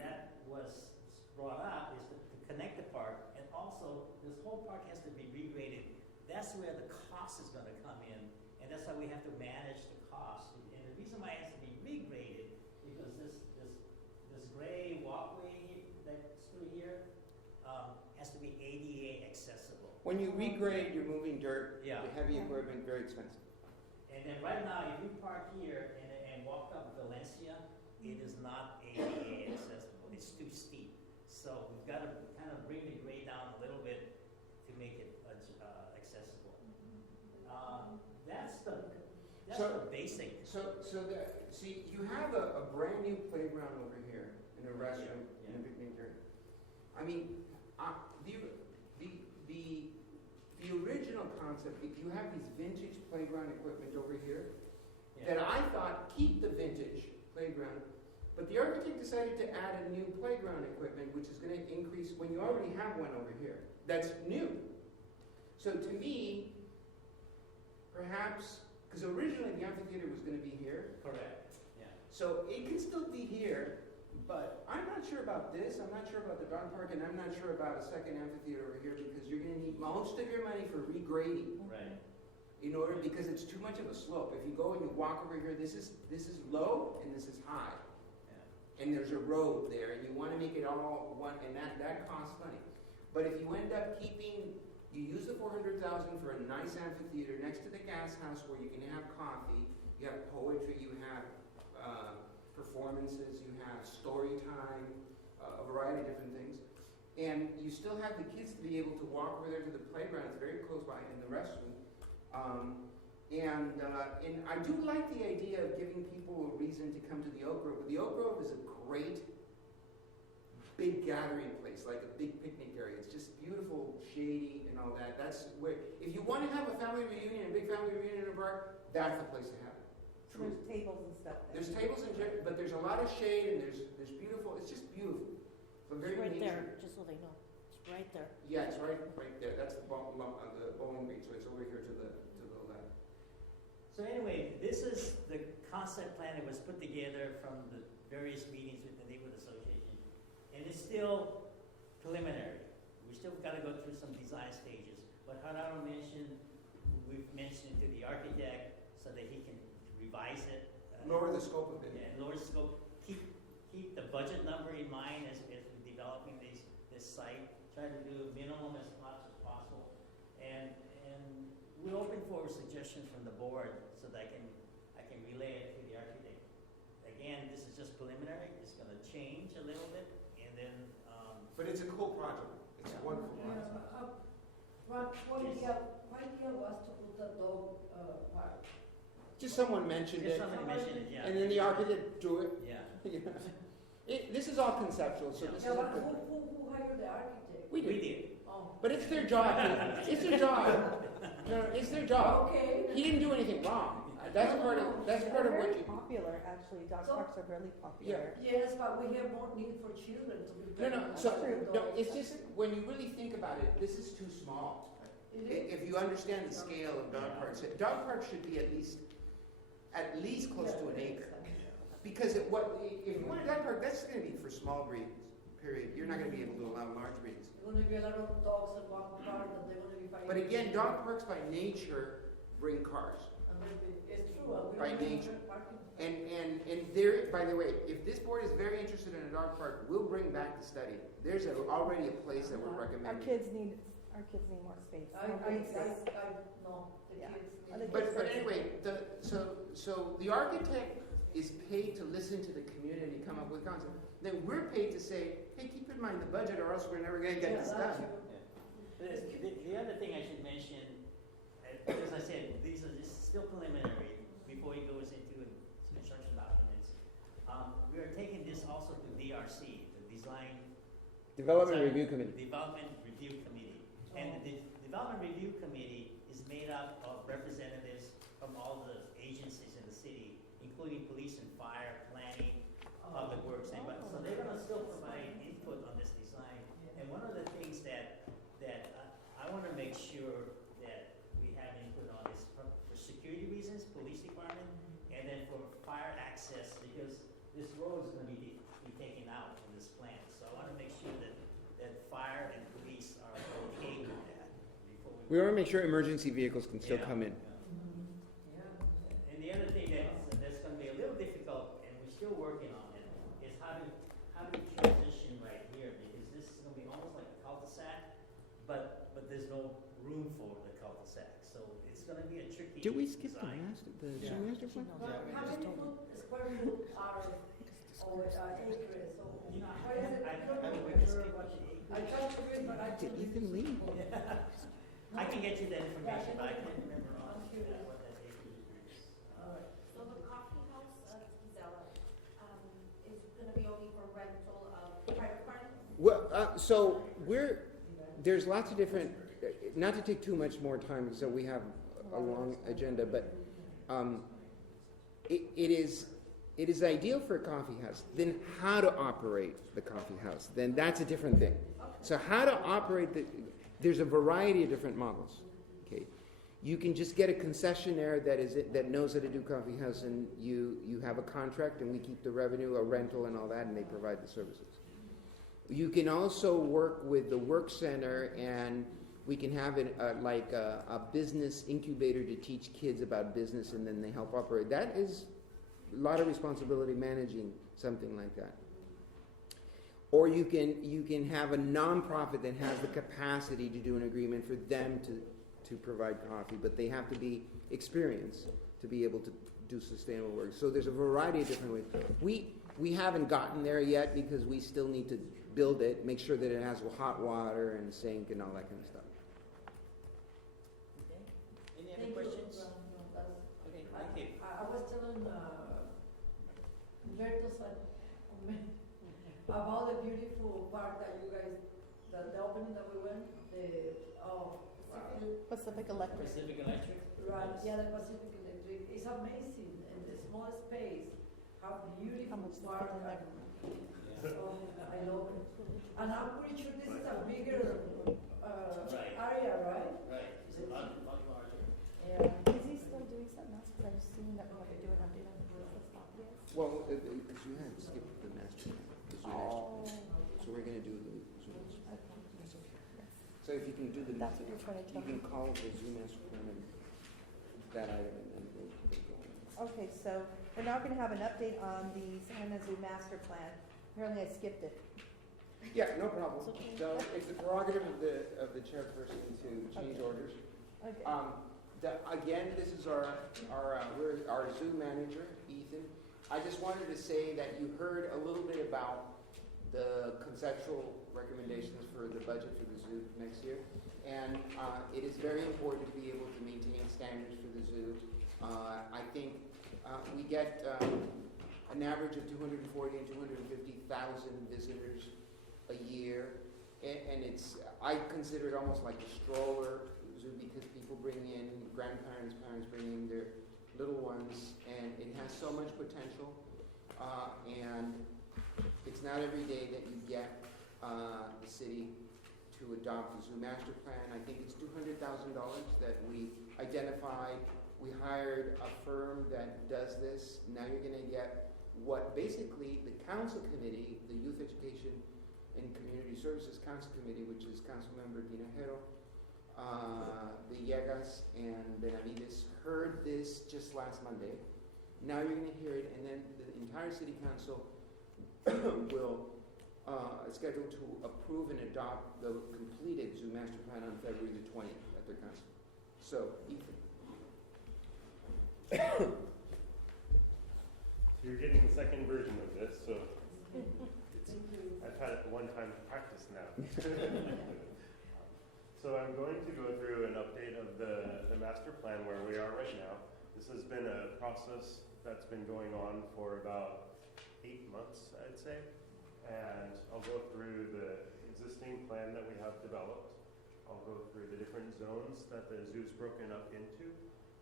that was brought up is to connect the park, and also this whole park has to be regraded. That's where the cost is going to come in, and that's why we have to manage the cost. And the reason why it has to be regraded because this gray walkway that's through here has to be ADA accessible. When you regrade, you're moving dirt, Yeah. the heavy equipment, very expensive. And then right now, if you park here and walk up Valencia, it is not ADA accessible. It's too steep. So we've got to kind of bring the grade down a little bit to make it accessible. That's the basic. See, you have a brand new playground over here and a restroom and a picnic area. I mean, the original concept, you have these vintage playground equipment over here that I thought keep the vintage playground, but the architect decided to add a new playground equipment, which is going to increase when you already have one over here. That's new. So to me, perhaps, because originally the amphitheater was going to be here. Correct. Yeah. So it can still be here, but I'm not sure about this. I'm not sure about the dog park, and I'm not sure about a second amphitheater over here because you're going to need most of your money for regrading. Right. In order, because it's too much of a slope. If you go and you walk over here, this is low and this is high. Yeah. And there's a road there, and you want to make it all one, and that costs money. But if you end up you use the $400,000 for a nice amphitheater next to the gas house where you can have coffee, you have poetry, you have performances, you have story time, a variety of different things. And you still have the kids to be able to walk over there to the playground. It's very close by in the restroom. And I do like the idea of giving people a reason to come to the Oak Grove. But the Oak Grove is a great big gathering place, like a big picnic area. It's just beautiful, shady, and all that. That's where, if you want to have a family reunion, a big family reunion in a park, that's the place to have it. There's tables and stuff there. There's tables and but there's a lot of shade, and there's beautiful. It's just beautiful. So very It's right nature. there, just so they know. It's right there. Yeah, it's right there. That's the bowling green. So it's over here to the left. So anyway, this is the concept plan that was put together from the various meetings with the neighborhood association. And it's still preliminary. We still got to go through some design stages. But Hararo mentioned, we've mentioned to the architect so that he can revise it. Lower the scope of it. Yeah, lower the scope. Keep the budget number in mind as we're developing this site. Try to do minimum as much as possible. And we're open for suggestions from the board so that I can relay it to the architect. Again, this is just preliminary. It's going to change a little bit, and then. But it's a cool project. It's a wonderful project. What idea was to put the dog park? Just someone mentioned it, Somebody mentioned it, yeah. and then the architect drew it. Yeah. This is all conceptual, so this is. Yeah, but who hired the architect? We We did. did. Oh. But it's their job. It's their job. No, it's their job. Okay. He didn't do anything wrong. That's part of They're what very you. popular, actually. Dog So- parks are really popular. Yes, but we have more need for children to be. No. present. So true. no, it's just when you really think about it, this is too small. Is it? If you understand the scale of dog parks, dog parks should be at least close to an acre. Because if you want a dog park, that's going to be for small breeds. Period. You're not going to be able to allow large breeds. There's going to be a lot of dogs at one park and they're going to be fighting. But again, dog parks by nature bring cars. It's true. We By don't have nature. parking. And there, by the way, if this board is very interested in a dog park, we'll bring back the study. There's already a place that we're Our recommending. kids need more space. More green space. No, the Yeah. kids. Other need- kids- But anyway, so the architect is paid to listen to the community, come up with concepts. Then we're paid to say, hey, keep in mind the budget, or else we're never going to get this that's done. true. The other thing I should mention, as I said, this is still preliminary before it goes into construction documents. We are taking this also to DRC, the Design Development Sorry. Review Committee. Development Review Committee. And the Development Review Committee is made up of representatives from all the agencies in the city, including police and fire, planning, public works, and so they're going to still provide input on this design. And one of the things that I want to make sure that we have input on is for security access, because this road is gonna be taken out from this plan. So I wanna make sure that fire and police are okay with that before We want to make sure emergency vehicles can still Yeah. come in. And the other thing that's gonna be a little difficult, and we're still working on it, is how to transition right here, because this is gonna be almost like a cul-de-sac, but there's no room for the cul-de-sac, so it's gonna be a tricky Did we skip the design. zoo Yeah. master plan? But how many square foot are, or acres, or You know, what is it? I don't don't remember skip what- the acres. I tried to read, but I Did couldn't. Ethan leave? I can get you that information, but I Yeah, can't remember on I'm curious. what that acreage is. All right. So the coffee house, Zella, is gonna be only for rental of private party? Well, so there's lots of different, not to take too much more time, so we have a long agenda, but it is ideal for a coffee house. Then how to operate the coffee house, then that's a different thing. So how to operate there's a variety of different models. Okay, you can just get a concessionaire that knows how to do coffee house, and you have a contract, and we keep the revenue, a rental, and all that, and they provide the services. You can also work with the work center, and we can have it like a business incubator to teach kids about business, and then they help operate. That is a lot of responsibility managing something like that. Or you can have a nonprofit that has the capacity to do an agreement for them to provide coffee, but they have to be experienced to be able to do sustainable work. So there's a variety of different ways. We haven't gotten there yet because we still need to build it, make sure that it has hot water and sink and all that kind of stuff. Okay, any Thank other you. questions? No, that's- Okay, thank you. I was telling Humberto about the beautiful park that you guys, the opening that we went, Pacific Electric. Pacific Electric? right, yeah, the Pacific Electric. It's amazing in the small space, how How beautiful much the park. Pacific Yeah. Oh, I love it. And I'm pretty sure this is a bigger Right. area, right? Right, it's a lot larger. Yeah. Is he still doing something else? But I've seen that we have to do an update on the Roosevelt property. Well, because you had skipped the master plan, the zoo master plan. So we're going to do the zoo master plan. That's okay. So if you can do the, That's what you're trying to you tell can me. call the zoo master plan and that item, and then we'll go on. Okay, so we're now gonna have an update on the San Zoo master plan. Apparently I skipped it. Yeah, no problem. It's okay. So it's the prerogative of the chairperson to change Okay. orders. Okay. Again, this is our zoo manager, Ethan. I just wanted to say that you heard a little bit about the conceptual recommendations for the budget for the zoo next year. And it is very important to be able to maintain standards for the zoo. I think we get an average of 240 and 250,000 visitors a year. And I consider it almost like a stroller zoo because people bring in grandparents, parents bring in their little ones, and it has so much potential. And it's not every day that you get the city to adopt the zoo master plan. I think it's $200,000 that we identified. We hired a firm that does this. Now you're going to get what basically the council committee, the Youth Education and Community Services Council Committee, which is Councilmember Tinajero, Villegas, and Benavides, heard this just last Monday. Now you're going to hear it, and then the entire city council will schedule to approve and adopt the completed zoo master plan on February the 20th at their council. So, Ethan. So you're getting the second version of this, so I've had it one time to practice now. So I'm going to go through an update of the master plan where we are right now. This has been a process that's been going on for about 8 months, I'd say. And I'll go through the existing plan that we have developed. I'll go through the different zones that the zoo's broken up into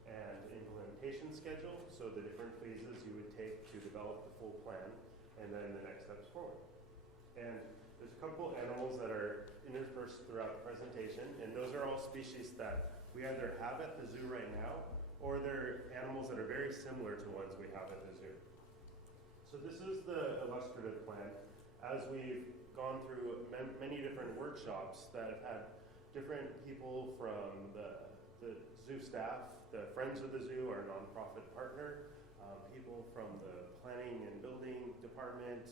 and implementation schedule, so the different phases you would take to develop the full plan, and then the next steps forward. And there's a couple animals that are interspersed throughout the presentation, and those are all species that we either have at the zoo right now, or they're animals that are very similar to ones we have at the zoo. So this is the illustrative plan. As we've gone through many different workshops that have had different people from the zoo staff, the Friends of the Zoo, our nonprofit partner, people from the planning and building department.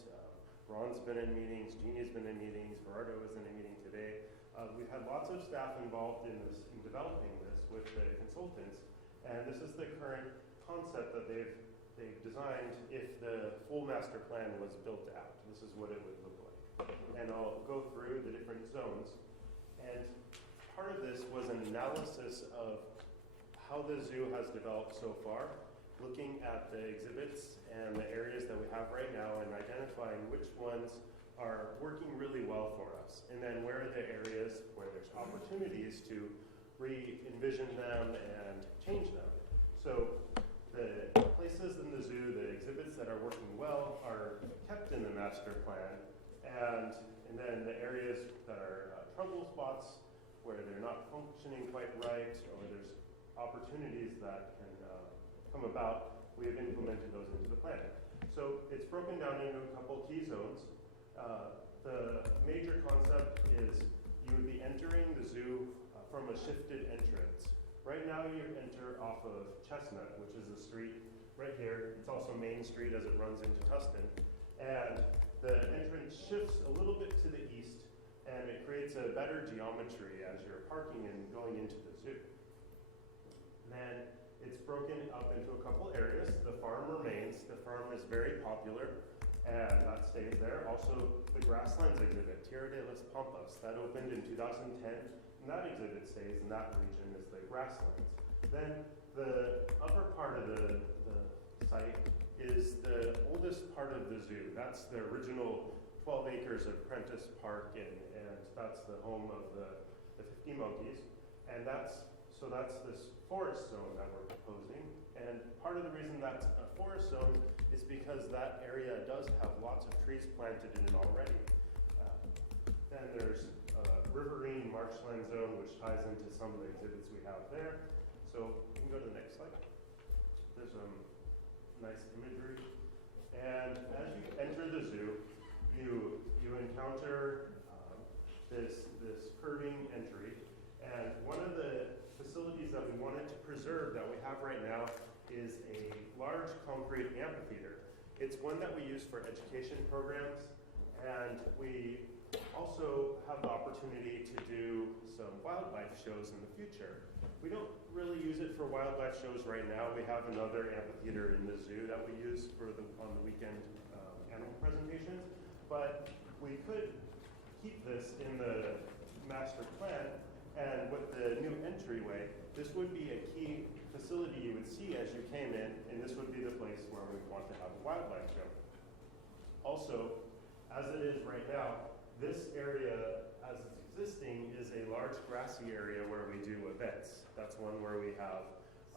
Ron's been in meetings, Jeannie's been in meetings, Gerardo is in a meeting today. We've had lots of staff involved in developing this with the consultants, and this is the current concept that they've designed if the full master plan was built out. This is what it would look like. And I'll go through the different zones. And part of this was an analysis of how the zoo has developed so far, looking at the exhibits and the areas that we have right now and identifying which ones are working really well for us. And then where are the areas where there's opportunities to re-envision them and change them. So the places in the zoo, the exhibits that are working well are kept in the master plan, and then the areas that are trouble spots where they're not functioning quite right or there's opportunities that can come about, we have implemented those into the plan. So it's broken down into a couple key zones. The major concept is you would be entering the zoo from a shifted entrance. Right now you enter off of Chestnut, which is a street right here. It's also Main Street as it runs into Tustin. And the entrance shifts a little bit to the east, and it creates a better geometry as you're parking and going into the zoo. And then it's broken up into a couple areas. The farm remains. The farm is very popular, and that stays there. Also, the Grasslands exhibit, Tierra de las Pampas, that opened in 2010, and that exhibit stays in that region is the Grasslands. Then the upper part of the site is the oldest part of the zoo. That's the original 12 acres of Prentice Park, and that's the home of the 50 monkeys. And that's this forest zone that we're proposing. And part of the reason that's a forest zone is because that area does have lots of trees planted in it already. Then there's Riverine Marshland Zone, which ties into some of the exhibits we have there. So you can go to the next slide. There's nice imagery. And as you enter the zoo, you encounter this curving entry. And one of the facilities that we wanted to preserve that we have right now is a large concrete amphitheater. It's one that we use for education programs, and we also have the opportunity to do some wildlife shows in the future. We don't really use it for wildlife shows right now. We have another amphitheater in the zoo that we use on the weekend animal presentations, but we could keep this in the master plan, and with the new entryway, this would be a key facility you would see as you came in, and this would be the place where we want to have a wildlife show. Also, as it is right now, this area, as it's existing, is a large grassy area where we do events. That's one where we have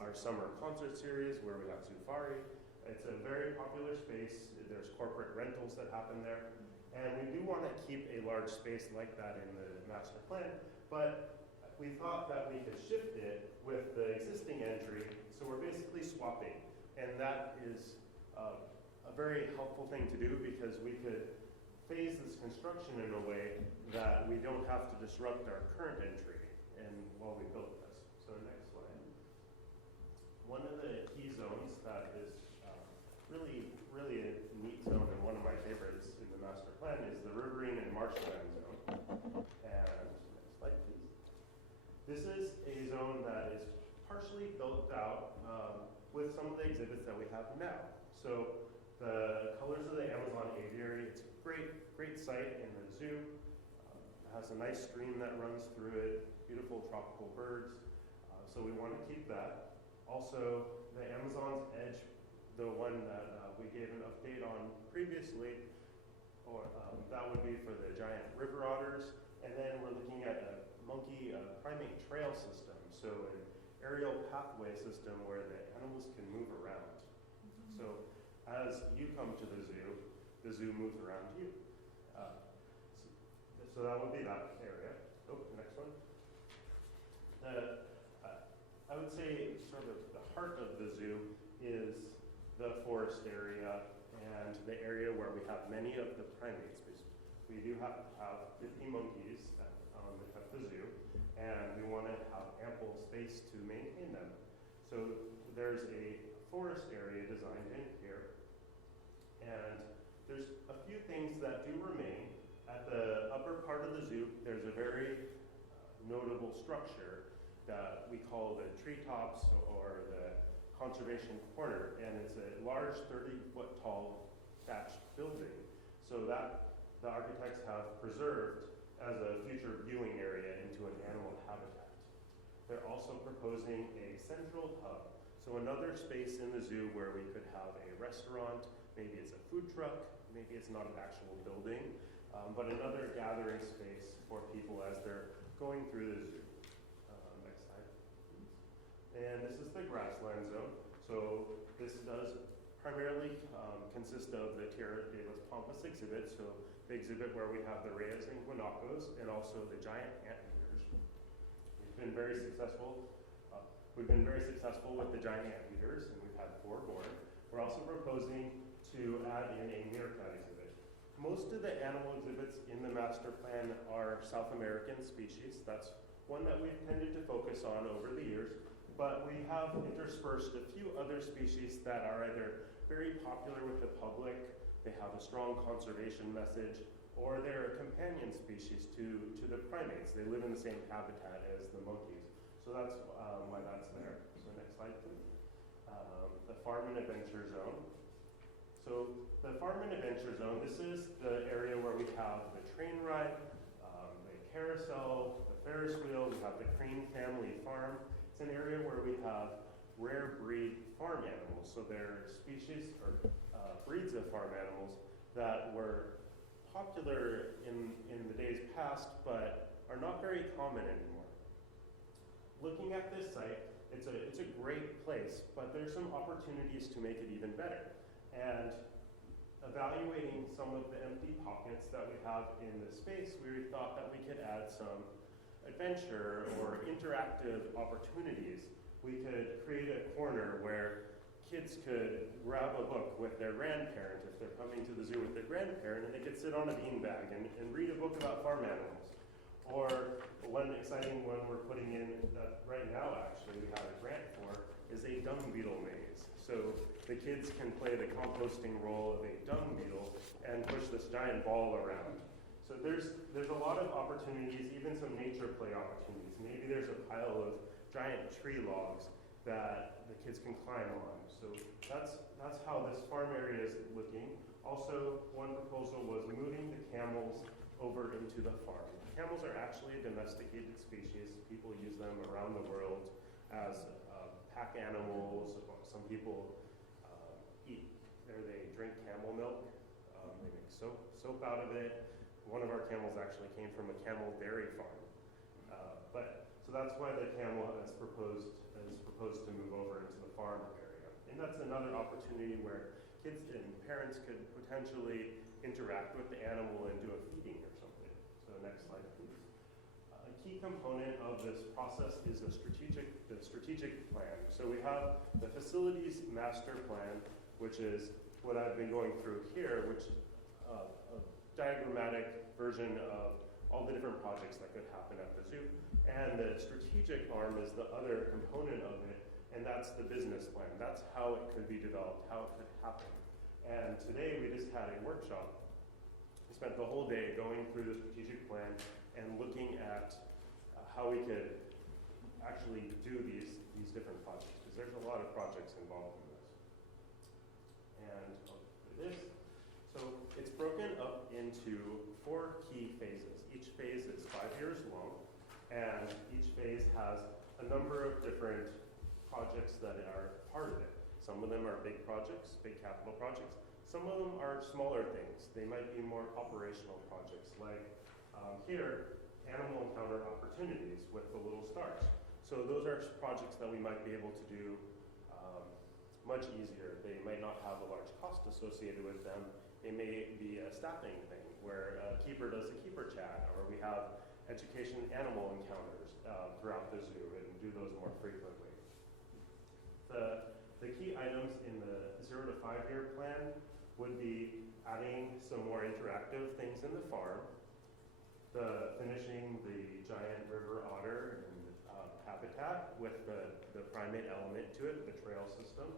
our summer concert series, where we have Zufari. It's a very popular space. There's corporate rentals that happen there. And we do want to keep a large space like that in the master plan, but we thought that we could shift it with the existing entry, so we're basically swapping. And that is a very helpful thing to do because we could phase this construction in a way that we don't have to disrupt our current entry and while we build this. So next slide. One of the key zones that is really a neat zone and one of my favorites in the master plan is the Riverine and Marshland zone. And next slide, please. This is a zone that is partially built out with some of the exhibits that we have now. So the colors of the Amazon aviary, it's a great site in the zoo. It has a nice stream that runs through it, beautiful tropical birds. So we want to keep that. Also, the Amazon's Edge, the one that we gave an update on previously, or that would be for the giant river otters. And then we're looking at a monkey primate trail system, so an aerial pathway system where the animals can move around. So as you come to the zoo moves around you. So that would be that area. Oh, next one. I would say sort of the heart of the zoo is the forest area and the the area where we have many of the primates. We do have 50 monkeys at the zoo, and we want to have ample space to maintain them. So there's a forest area designed in here, and there's a few things that do remain. At the upper part of the zoo, there's a very notable structure that we call the treetops or the conservation corner, and it's a large 30-foot tall thatched building. So that the architects have preserved as a future viewing area into an animal habitat. They're also proposing a central hub, so another space in the zoo where we could have a restaurant, maybe it's a food truck, maybe it's not an actual building, but another gathering space for people as they're going through the zoo. Next slide, please. And this is the Grassland Zone. So this does primarily consist of the Tierra de los Pampas exhibit, so the exhibit where we have the reyes and guanacos, and also the giant anteaters. We've been very successful. We've been very successful with the giant anteaters, and we've had 4 born. We're also proposing to add in a meerkat exhibit. Most of the animal exhibits in the master plan are South American species. That's one that we've tended to focus on over the years, but we have interspersed a few other species that are either very popular with the public, they have a strong conservation message, or they're a companion species to the primates. They live in the same habitat as the monkeys. So that's why that's there. So next slide, please. The Farm and Adventure Zone. So the Farm and Adventure Zone, this is the area where we have the train ride, the carousel, the Ferris wheel, we have the Crane family farm. It's an area where we have rare breed farm animals. So they're species or breeds of farm animals that were popular in the days past, but are not very common anymore. Looking at this site, it's a great place, but there's some opportunities to make it even better. And evaluating some of the empty pockets that we have in the space, we thought that we could add some adventure or interactive opportunities. We could create a corner where kids could grab a book with their grandparent if they're coming to the zoo with their grandparent, and they could sit on a beanbag and read a book about farm animals. Or one exciting one we're putting in that right now actually we have a grant for is a dung beetle maze. So the kids can play the composting role of a dung beetle and push this giant ball around. So there's a lot of opportunities, even some nature play opportunities. Maybe there's a pile of giant tree logs that the kids can climb on. So that's how this farm area is looking. Also, one proposal was moving the camels over into the farm. Camels are actually a domesticated species. People use them around the world as pack animals. Some people they drink camel milk. They make soap out of it. One of our camels actually came from a camel dairy farm. So that's why the camel is proposed to move over into the farm area. And that's another opportunity where kids and parents could potentially interact with the animal and do a feeding or something. So next slide, please. A key component of this process is the strategic plan. So we have the facilities master plan, which is what I've been going through here, which a diagrammatic version of all the different projects that could happen at the zoo. And the strategic arm is the other component of it, and that's the business plan. That's how it could be developed, how it could happen. And today we just had a workshop. We spent the whole day going through the strategic plan and looking at how we could actually do these different projects, because there's a lot of projects involved in this. And I'll do this. So it's broken up into 4 key phases. Each phase is 5 years long, and each phase has a number of different projects that are part of it. Some of them are big projects, big capital projects. Some of them are smaller things. They might be more operational projects, like here, animal encounter opportunities with the little stars. So those are projects that we might be able to do much easier. They might not have a large cost associated with them. They may be a staffing thing where a keeper does a keeper chat, or we have education animal encounters throughout the zoo and do those more frequently. The key items in the 0 to 5 year plan would be adding some more interactive things in the farm, finishing the giant river otter and habitat with the primate element to it, the trail system,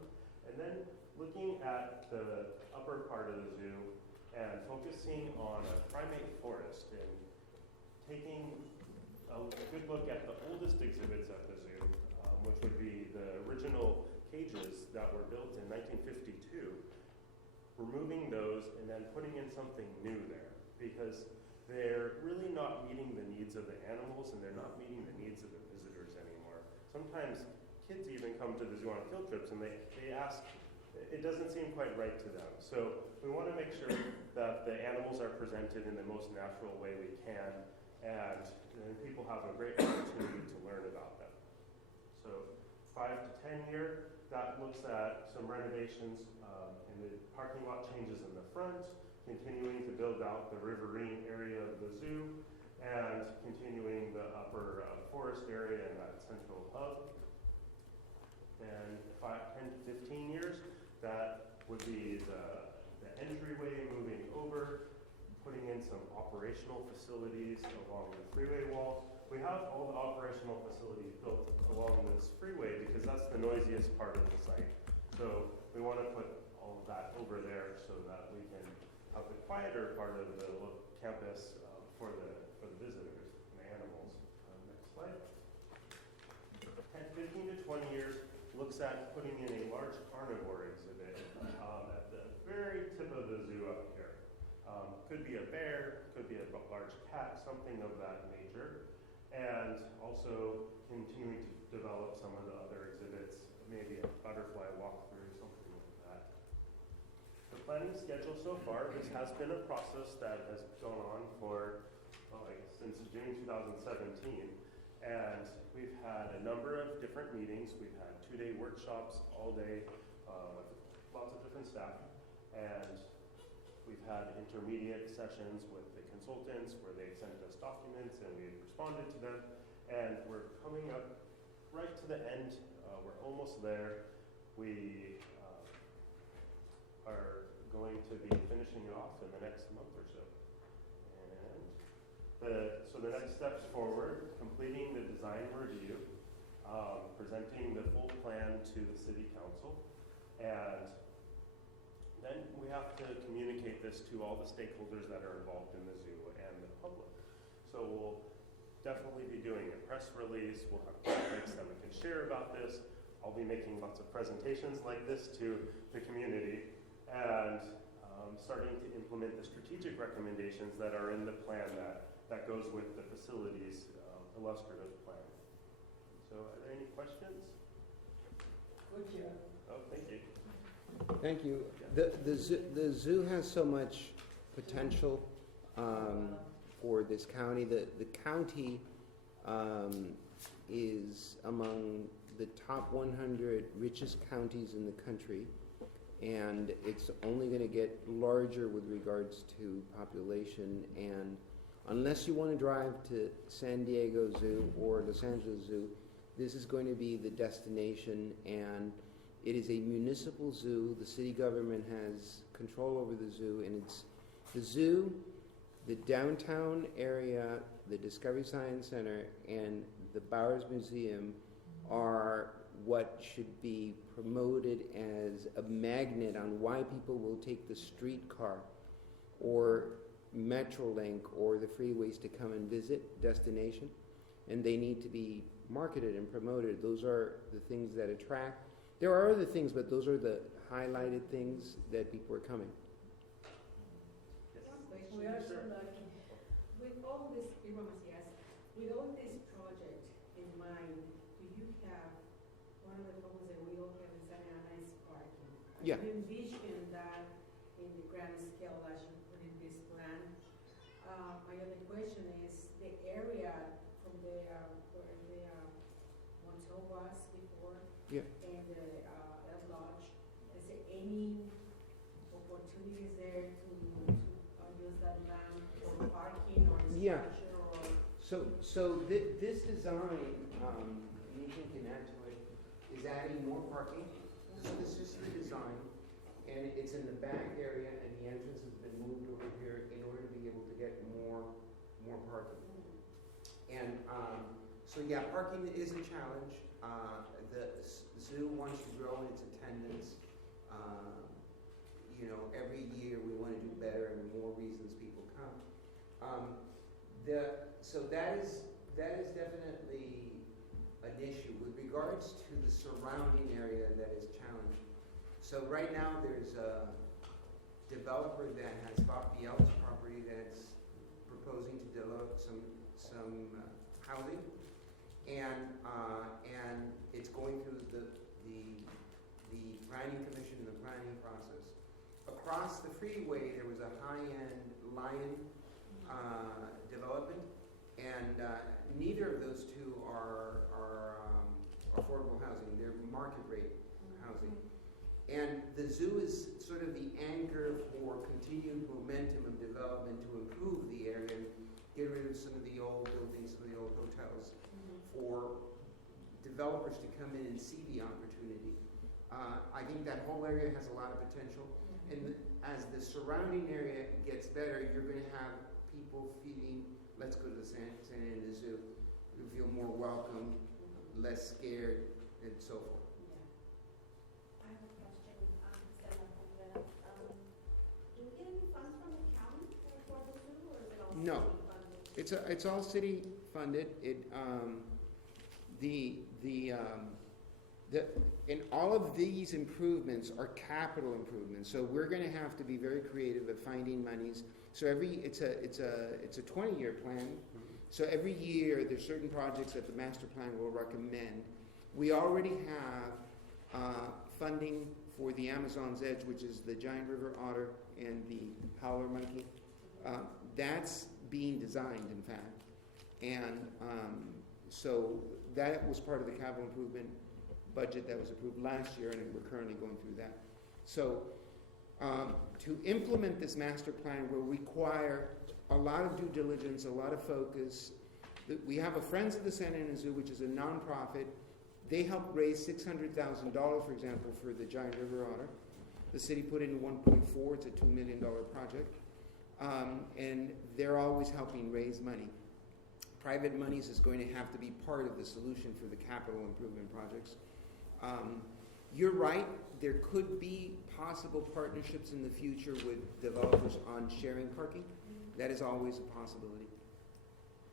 and then looking at the upper part of the zoo and focusing on a primate forest and taking a good look at the oldest exhibits at the zoo, which would be the original cages that were built in 1952, removing those and then putting in something new there, because they're really not meeting the needs of the animals and they're not meeting the needs of the visitors anymore. Sometimes kids even come to the zoo on field trips and they ask, it doesn't seem quite right to them. So we want to make sure that the animals are presented in the most natural way we can, and people have a great opportunity to learn about them. So 5 to 10 year, that looks at some renovations and the parking lot changes in the front, continuing to build out the Riverine area of the zoo, and continuing the upper forest area and that central hub. And 10 to 15 years, that would be the entryway moving over, putting in some operational facilities along the freeway wall. We have all the operational facilities built along this freeway because that's the noisiest part of the site. So we want to put all of that over there so that we can have the quieter part of the campus for the visitors and the animals. Next slide. 15 to 20 years looks at putting in a large carnivore exhibit at the very tip of the zoo up here. Could be a bear, could be a large cat, something of that nature. And also continuing to develop some of the other exhibits, maybe a butterfly walkthrough, something like that. The planning schedule so far, this has been a process that has gone on for, since June 2017. And we've had a number of different meetings. We've had 2-day workshops all day with lots of different staff. And we've had intermediate sessions with the consultants where they sent us documents and we responded to them. And we're coming up right to the end. We're almost there. We are going to be finishing it off in the next month or so. And so the next steps forward, completing the design review, presenting the full plan to the city council, and then we have to communicate this to all the stakeholders that are involved in the zoo and the public. So we'll definitely be doing a press release. We'll have graphics that we can share about this. I'll be making lots of presentations like this to the community and starting to implement the strategic recommendations that are in the plan that goes with the facilities illustrative plan. So are there any questions? Good job. Oh, thank you. Thank you. The zoo has so much potential for this county. The county is among the top 100 richest counties in the country, and it's only going to get larger with regards to population. And unless you want to drive to San Diego Zoo or Los Angeles Zoo, this is going to be the destination, and it is a municipal zoo. The city government has control over the zoo, and it's the zoo, the downtown area, the Discovery Science Center, and the Bowers Museum are what should be promoted as a magnet on why people will take the streetcar or Metrolink or the freeways to come and visit destination, and they need to be marketed and promoted. Those are the things that attract. There are other things, but those are the highlighted things that people are coming. We are so lucky. With all this, with all this project in mind, do you have, one of the problems that we all have in Santa Ana is parking. Yeah. You envision that in the grand scale as you put in this plan. My other question is the area from the, where the motel was before. Yeah. And the lodge, is there any opportunities there to use that land for parking or Yeah. structure or? So this design, Nathan can add to it, is adding more parking. So this is the design, and it's in the back area, parking. And so yeah, parking is a challenge. The zoo wants to grow in its attendance. You know, every year we want to do better and more reasons people come. So that is definitely an issue. With regards to the surrounding area that is challenged. So right now there's a developer that has bought Beetle's property that's proposing to develop some housing, and it's going through the planning commission and the planning process. Across the freeway there was a high-end Lion development, and neither of those two are affordable housing. They're market rate housing. And the zoo is sort of the anchor for continued momentum of development to improve the area and get rid of some of the old buildings, some of the old hotels, for developers to come in and see the opportunity. I think that whole area has a lot of potential. And as the surrounding area gets better, you're going to have people feeling, let's go to the San Diego Zoo. You feel more welcome, less scared, and so forth. I have a question, Stella Pomera. Do we get any funds from the county for the zoo, or is it all No. city funded? It's all city funded. And all of these improvements are capital improvements. So we're going to have to be very creative at finding monies. So it's a 20-year plan. So every year there's certain projects that the master plan will recommend. We already have funding for the Amazon's Edge, which is the giant river otter and the howler monkey. That's being designed, in fact. And so that was part of the capital improvement budget that was approved last year, and we're currently going through that. So to implement this master plan will require a lot of due diligence, a lot of focus. We have a Friends of the San Diego Zoo, which is a nonprofit. They helped raise $600,000, for example, for the giant river otter. The city put in 1.4. It's a $2 million project. And they're always helping raise money. Private monies is going to have to be part of the solution for the capital improvement projects. You're right, there could be possible partnerships in the future with developers on sharing parking. That is always a possibility.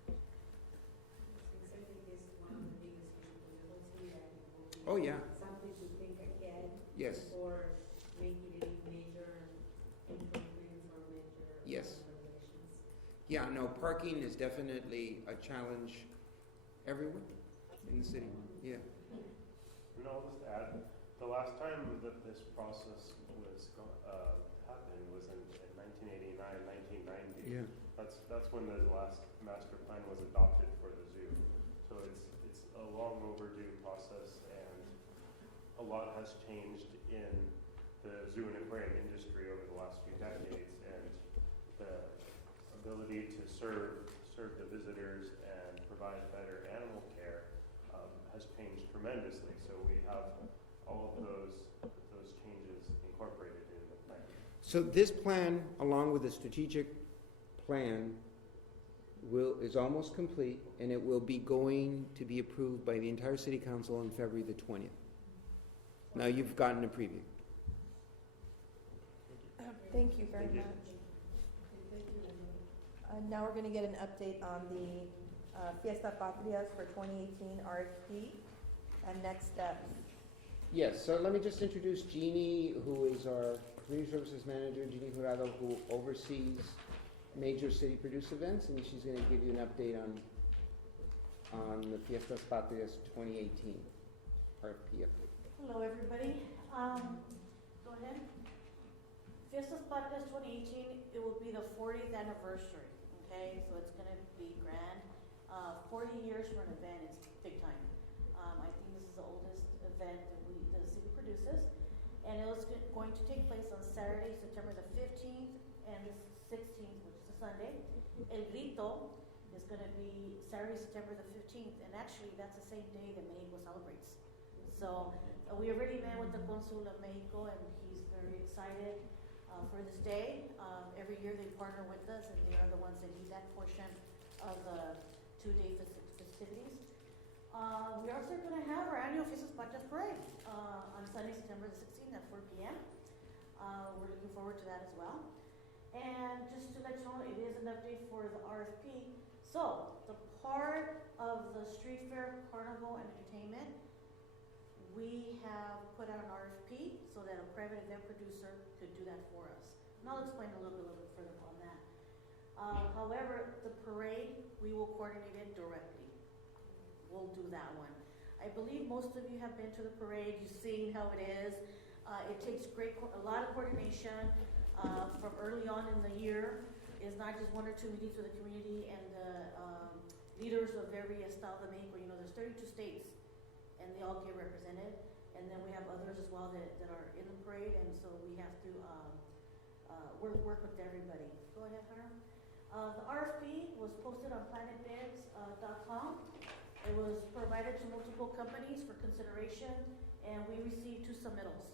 Since I think it's one of the biggest issues for the whole city, I think will be Oh, yeah. something to think ahead Yes. before making any major improvements or major Yes. renovations. Yeah, no, parking is definitely a challenge everywhere in the city. Yeah. And I'll just add, the last time that this process was happened was in 1989, 1990. Yeah. That's when the last master plan was adopted for the zoo. So it's a long overdue process, and a lot has changed in the zoo and aquarium industry over the last few decades, and the ability to serve the visitors and provide better animal care has changed tremendously. So we have all of those changes incorporated in the plan. So this plan, along with the strategic plan, is almost complete, and it will be going to be approved by the entire city council on February the 20th. Now you've gotten a preview. Thank you very Thank you. much. Now we're going to get an update on the Fiesta Patrias for 2018 RFP and next steps. Yes, so let me just introduce Jeannie, who is our Community Services Manager, Jeannie Jurado, who oversees major city-produced events, and she's going to give you an update on the Fiestas Patrias 2018 RFP update. Hello, everybody. Go ahead. Fiestas Patrias 2018, it will be the 40th anniversary, okay? So it's going to be grand. 40 years for an event is big time. I think this is the oldest event that the city produces. And it was going to take place on Saturday, September the 15th and the 16th, which is a Sunday. El Grito is going to be Saturday, September the 15th, and actually that's the same day that Mexico celebrates. So we already met with the Consul of Mexico, and he's very excited for this day. Every year they partner with us, and they are the ones that lead that portion of the 2-day festivities. We are also going to have our annual Fiestas Patrias Parade on Sunday, September the 16th at 4 p.m. We're looking forward to that as well. And just to let you know, it is an update for the RFP. So, the part of the street fair, carnival, and entertainment, we have put out an RFP so that a private event producer could do that for us. And I'll explain a little bit further on that. However, the parade, we will coordinate it directly. We'll do that one. I believe most of you have been to the parade. You've seen how it is. It takes a lot of coordination from early on in the year. It's not just 1 or 2 meetings with the community and the leaders of every estado de Mexico. You know, there's 32 states, and they all get represented. And then we have others as well that are in the parade, and so we have to work with everybody. Go ahead, Hunter. The RFP was posted on planetbids.com. It was provided to multiple companies for consideration, and we received 2 submittals.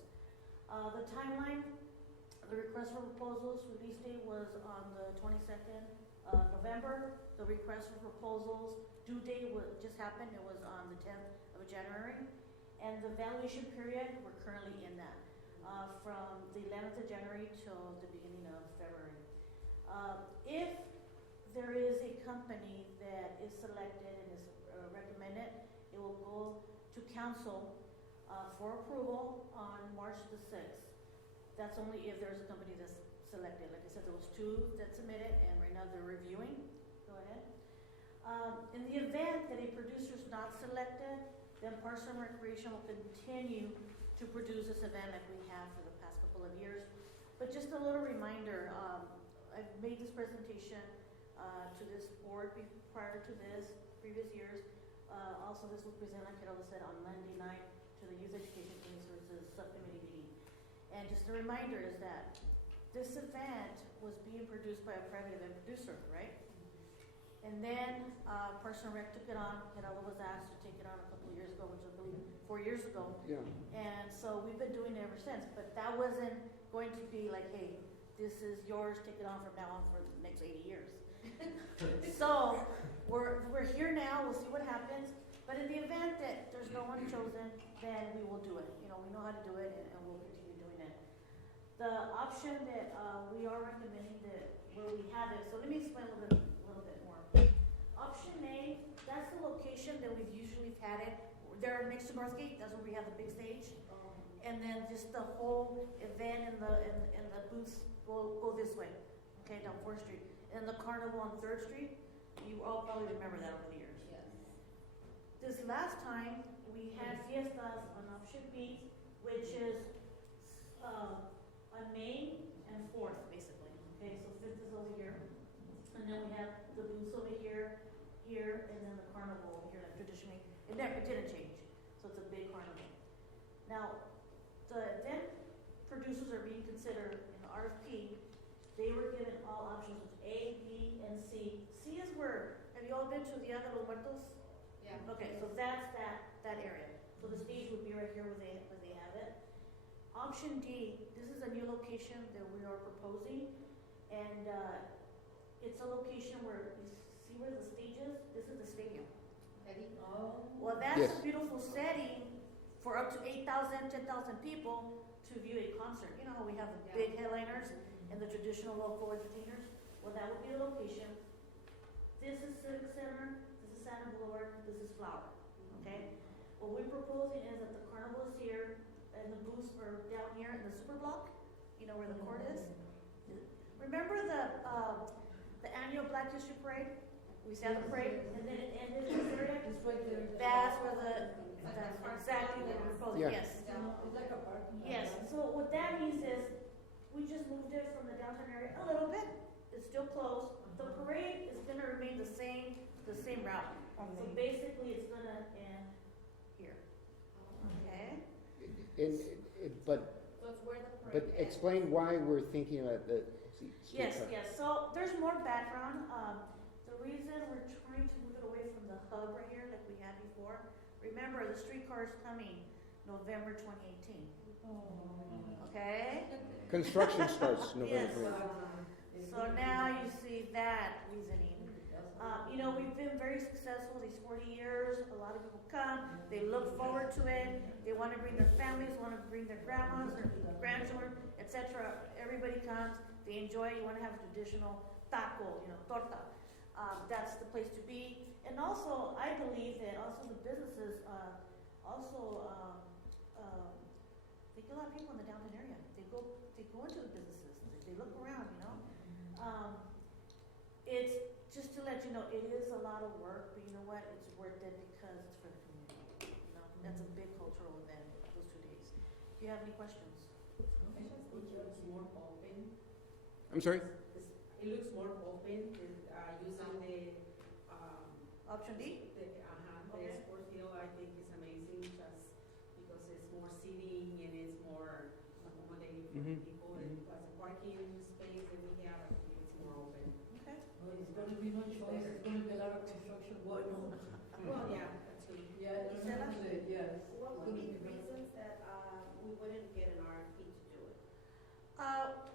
The timeline, the request for proposals release date was on the 22nd of November. The request for proposals due date just happened. It was on the 10th of January. And the valuation period, we're currently in that, from the 11th of January till the beginning of February. If there is a company that is selected and is recommended, it will go to council for approval on March the 6th. That's only if there's a company that's selected. Like I said, there was 2 that submitted, and right now they're reviewing. Go ahead. In the event that a producer is not selected, then Parks and Recreation will continue to produce this event like we have for the past couple of years. But just a little reminder, I've made this presentation to this board prior to this, previous years. Also, this was presented, like Carol said, on Monday night to the Youth Education Community Services Subcommittee meeting. And just a reminder is that this event was being produced by a private event producer, right? And then Parks and Rec took it on. Geraldo was asked to take it on a couple of years ago, which I believe 4 years ago. Yeah. And so we've been doing it ever since. But that wasn't going to be like, hey, this is yours, take it on from now on for the next 80 years. So we're here now. We'll see what happens. But in the event that there's no one chosen, then we will do it. You know, we know how to do it, and we'll continue doing it. The option that we are recommending where we have it, so let me explain a little bit more. Option A, that's the location that we've usually had it. There next to Northgate, that's where we have the big stage. And then just the whole event and the booths go this way, okay, down 4th Street. And the carnival on 3rd Street, you all probably remember that over the years. Yes. This last time, we had fiestas on option B, which is on Main and 4th, basically. Okay, so 5th is over here. And then we have the booths over here, and then the carnival over here, like traditionally. It didn't change, so it's a big carnival. Now, the event producers are being considered in the RFP. They were given all options, A, B, and C. C is where, have you all been to Dia de los Muertos? Yeah. Okay, so that's that area. So the stage would be right here where they have it. Option D, this is a new location that we are proposing, and it's a location where you see where the stage is. This is the stadium. Oh. Well, that's Yes. a beautiful setting for up to 8,000, 10,000 people to view a concert. You know how we have the big headliners and the traditional local entertainers? Well, that would be the location. This is Civic Center, this is Santa Boulevard, this is Flower, okay? What we're proposing is that the carnival is here, and the booths are down here in the super block, you know where the court is? Remember the annual Black History Parade? We used to have the parade, and then it ended in this area? It's right there. That's exactly what we're proposing, Yeah. yes. It's like a parking lot. Yes, so what that means is, we just moved it from the downtown area a little bit. It's still closed. The parade is gonna remain the same route. So basically, it's gonna end here. Okay? But So it's where the parade ends. explain why we're thinking about the Yes, streetcar. yes. So there's more background. The reason we're trying to move it away from the hub right here, like we had before. Remember, the streetcar is coming November 2018. Okay? Construction starts November Yes. 20th. So now you see that reasoning. You know, we've been very successful these 40 years. A lot of people come, they look forward to it. They want to bring their families, want to bring their grandmas, their grandchildren, etc. Everybody comes, they enjoy it. You want to have a traditional taco, you know, torta. That's the place to be. And also, I believe that also the businesses they get a lot of people in the downtown area. They go into the businesses. They look around, you know. It's just to let you know, it is a lot of work, but you know what? It's worth it because it's for the community. You know, that's a big cultural event those 2 days. Do you have any questions? It looks more open. I'm sorry? It looks more open, using the, Option D? the Okay. sport field, I think is amazing, just because it's more seating and it's more accommodating for Mhm. people, and plus the parking space that we have, I think it's more open. Okay. Well, it's gonna be much better, it's gonna be a lot of construction going on. Well, yeah, that's true. Yeah, Gisela? yes. What would be the reasons that we wouldn't get an RFP to do it?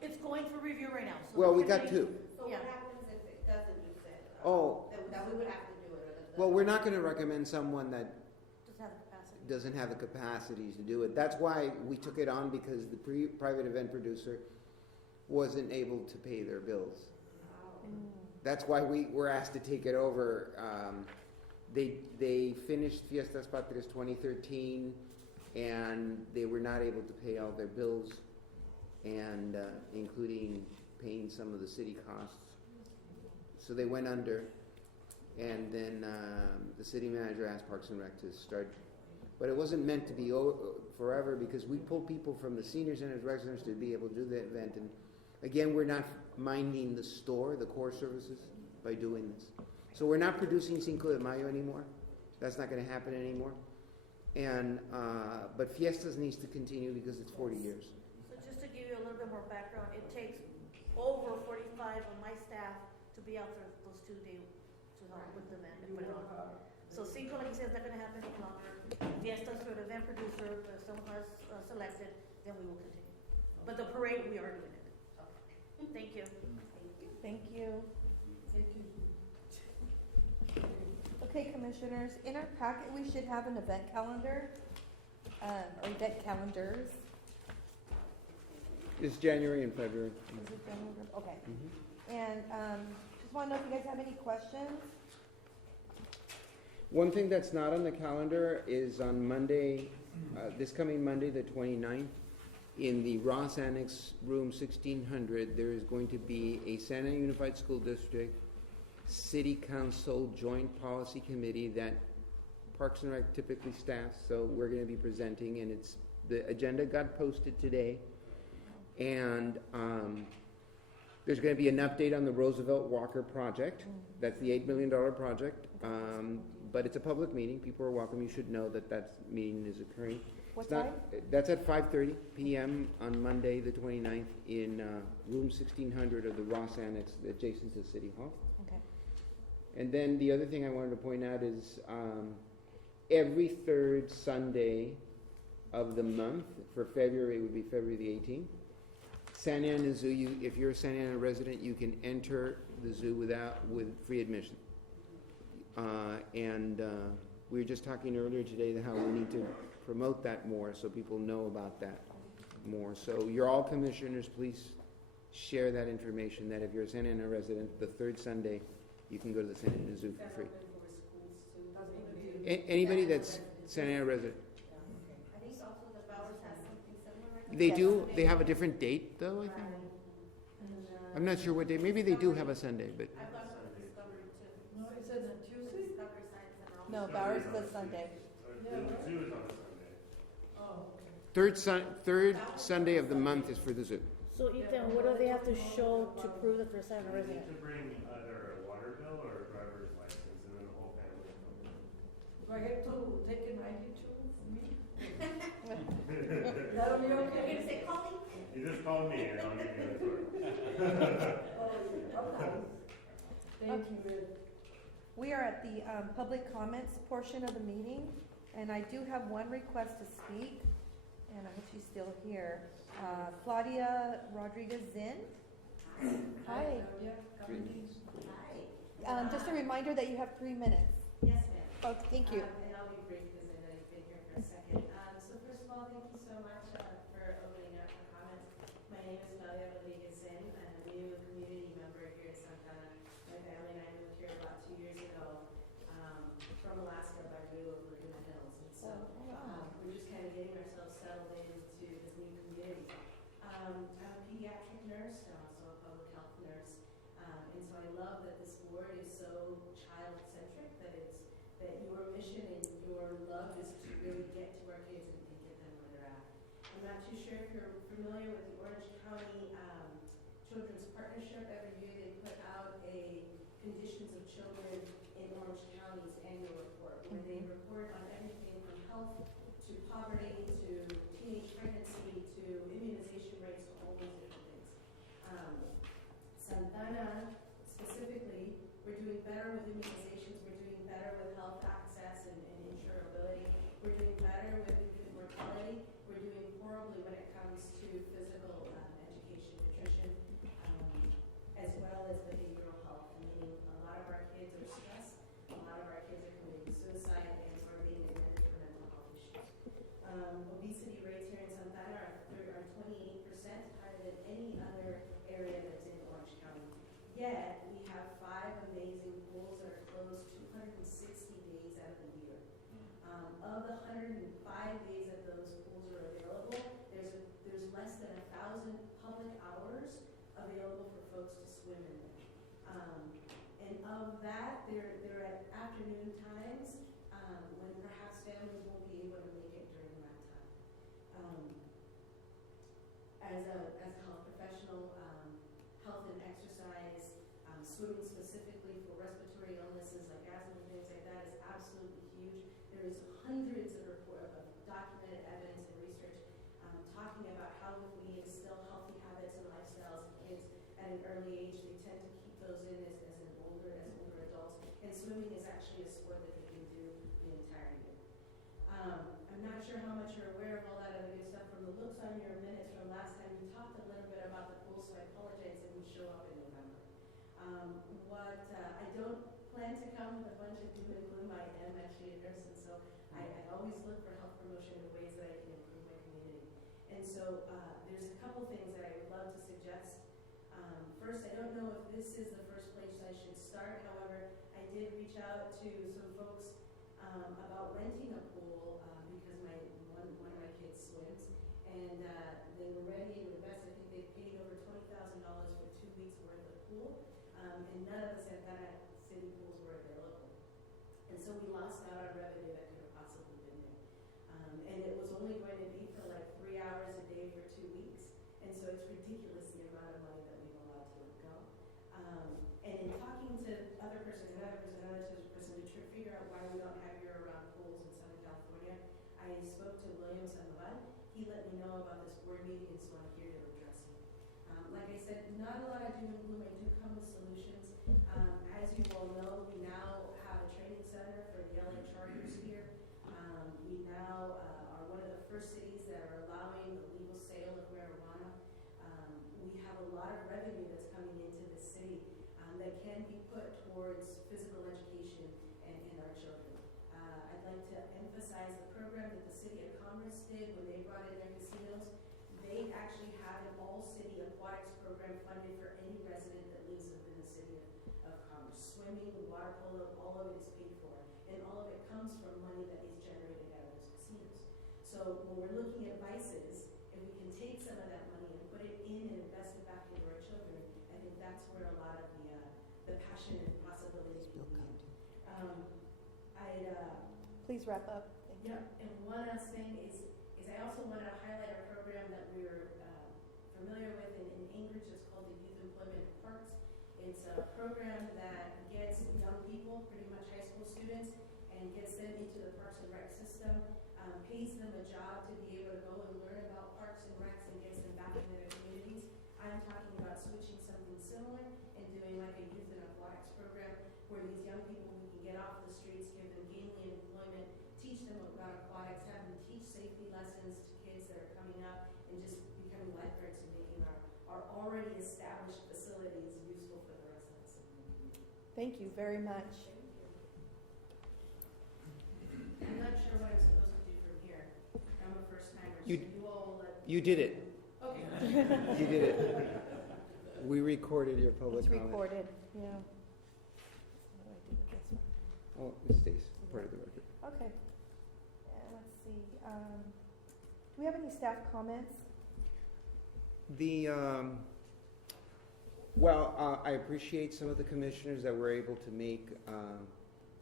It's going for review right now. So Well, we we're got gonna- 2. So Yeah. what happens if it doesn't, you said? Oh. That we would have to do it, or that? Well, we're not gonna recommend someone that Just have the capacity. doesn't have the capacities to do it. That's why we took it on, because the private event producer wasn't able to pay their bills. That's why we were asked to take it over. They finished Fiestas Patrias 2013, and they were not able to pay all their bills, and including paying some of the city costs. So they went under, and then the city manager asked Parks and Rec to start. But it wasn't meant to be forever, because we pull people from the senior centers, rec centers, to be able to do the event. And again, we're not minding the store, the core services, by doing this. So we're not producing Cinco de Mayo anymore. That's not going to happen anymore. And but Fiestas needs to continue because it's 40 years. So just to give you a little bit more background, it takes over 45 of my staff to be out there those 2 days to help with the event and put it on. So Cinco, like he said, is not going to happen any longer. Fiestas for the event producer, if someone has selected, then we will continue. But the parade, we are doing it. Thank you. Thank you. Okay, commissioners, in our packet, we should have an event calendar, or event calendars. It's January and February. Is it January? Okay. Mhm. And just want to know if you guys have any questions. One thing that's not on the calendar is on Monday, this coming Monday, the 29th, in the Ross Annex Room 1600, there is going to be a Santa Ana Unified School District City Council Joint Policy Committee that Parks and Rec typically staffs. So we're going to be presenting, and the agenda got posted today. And there's going to be an update on the Roosevelt Walker project. That's the $8 million project. But it's a public meeting. People are welcome. You should know that meeting is occurring. What It's not- time? That's at 5:30 p.m. on Monday, the 29th, in room 1600 of the Ross Annex, adjacent to City Hall. Okay. And then the other thing I wanted to point out is every third Sunday of the month, for February, it would be February the 18th, Santa Ana Zoo, if you're a Santa Ana resident, you can enter the zoo with free admission. We were just talking earlier today how we need to promote that more so people know about that more. So you're all commissioners, please share that information, that if you're a Santa Ana resident, the third Sunday, you can go to the Santa Ana Zoo for free. Anybody that's Santa Ana resident. I think also the Bowers has something similar, right? They do, they have a different date though, I think. I'm not sure what day, maybe they do have a Sunday, but I've gone to the Discovery too. No, is it a Tuesday? Discovery Science Center. No, Bowers is Sunday. The zoo is on a Sunday. Oh, okay. third Sunday of the month is for the zoo. So Ethan, what do they have to show to prove that they're a Santa Ana They resident? need to bring either a water bill or a driver's license, and then the whole family. Do I have to take an ID too for me? That'll be You're okay? gonna say, call me? You just call me and I'll give you the tour. Oh, okay. Thank you, Ed. We are at the public comments portion of the meeting, and I do have one request to speak, and I hope she's still here. Claudia Rodriguez Zinn. Hi. Claudia, come in. Hi. Just a reminder that you have 3 minutes. Yes, ma'am. Oh, thank you. And I'll be brief because I know you've been here for a second. So first of all, thank you so much for opening up for comments. My name is Melia Rodriguez-Sin. I'm a new community member here in Santana. My family and I moved here about 2 years ago from Alaska by way of Laguna Hills. And so we're just kind of getting ourselves settled into this new community. I'm a pediatric nurse and also a public health nurse. And so I love that this board is so child-centric, that your mission and your love is to really get to our kids and get them where they're at. I'm not too sure if you're familiar with the Orange County Children's Partnership. Every year they put out a Conditions of Children in Orange County's annual report, where they report on everything from health to poverty to teenage pregnancy to immunization rates to all those different things. Santana specifically, we're doing better with immunizations, we're doing better with health access and insurability, we're doing better with infant mortality, we're doing horribly when it comes to physical education, nutrition, as well as behavioral health, meaning a lot of our kids are stressed, a lot of our kids are committing suicide and are being admitted for mental health issues. Obesity rates here in Santana are 28% higher than any other area that's in Orange County. Yet, we have 5 amazing pools that are closed 260 days out of the year. Of the 105 days that those pools are available, there's less than 1,000 public hours available for folks to swim in them. And of that, they're at afternoon times when perhaps families won't be able to make it during that time. As a health professional, health and exercise, swimming specifically for respiratory illnesses like asthma and things like that is absolutely huge. There is hundreds of documented evidence and research talking about how if we instill healthy habits and lifestyles in kids at an early age, they tend to keep those in as older adults. And swimming is actually a sport that they can do the entire year. I'm not sure how much you're aware of all that other good stuff. From the looks on your minutes from last time, you talked a little bit about the pool, so I apologize that we show up in November. I don't plan to come with a bunch of doom and gloom. I am actually a nurse, and so I always look for health promotion in ways that I can improve my community. And so there's a couple things that I would love to suggest. First, I don't know if this is the first place I should start. However, I did reach out to some folks about renting a pool because one of my kids swims, and they were ready to invest. I think they paid over $20,000 for 2 weeks worth of pool, and none of the Santana City pools were available. And so we lost out on revenue that could have possibly been there. And it was only going to be for like 3 hours a day for 2 weeks, and so it's ridiculous the amount of money that we've allowed to let go. And in talking to another person to figure out why we don't have year-round pools in Southern California, I spoke to William Sandoval. He let me know about this board meeting, and so I'm here to address it. Like I said, not a lot of doom and gloom. I do come with solutions. As you all know, we now have a training center for the LA Chargers here. We now are one of the first cities that are allowing the legal sale of marijuana. We have a lot of revenue that's coming into the city that can be put towards physical education and our children. I'd like to emphasize the program that the City of Commerce did when they brought in their casinos. They actually have an all-city aquatics program funded for any resident that lives within the City of Commerce. Swimming, water polo, all of it is paid for, and all of it comes from money that is generated out of those casinos. So when we're looking at vices, if we can take some of that money and put it in and invest it back into our children, I think that's where a lot of the passion and possibility can be. Please wrap up. Thank you. Yeah, and one last thing is I also wanted to highlight a program that we're familiar with in Anchorage. It's called the Youth Employment Parks. It's a program that gets young people, pretty much high school students, and gets them into the Parks and Rec system, pays them a job to be able to go and learn about parks and recs, and gets them back into their communities. I'm talking about switching something similar and doing like a youth and aquatics program where these young people, we can get off the streets, give them gainly employment, teach them about aquatics, have them teach safety lessons to kids that are coming up, and just becoming lifeguards and making our already established facilities useful for the rest of us in the community. Thank you very much. I'm not sure what I'm supposed to do from here. I'm a first timer, so You- you all will let. You did it. Okay. You did it. We recorded your public It's comment. recorded, yeah. What do I do with this one? Oh, it stays part of the record. Okay. And let's see, do we have any staff comments? I appreciate some of the commissioners that were able to make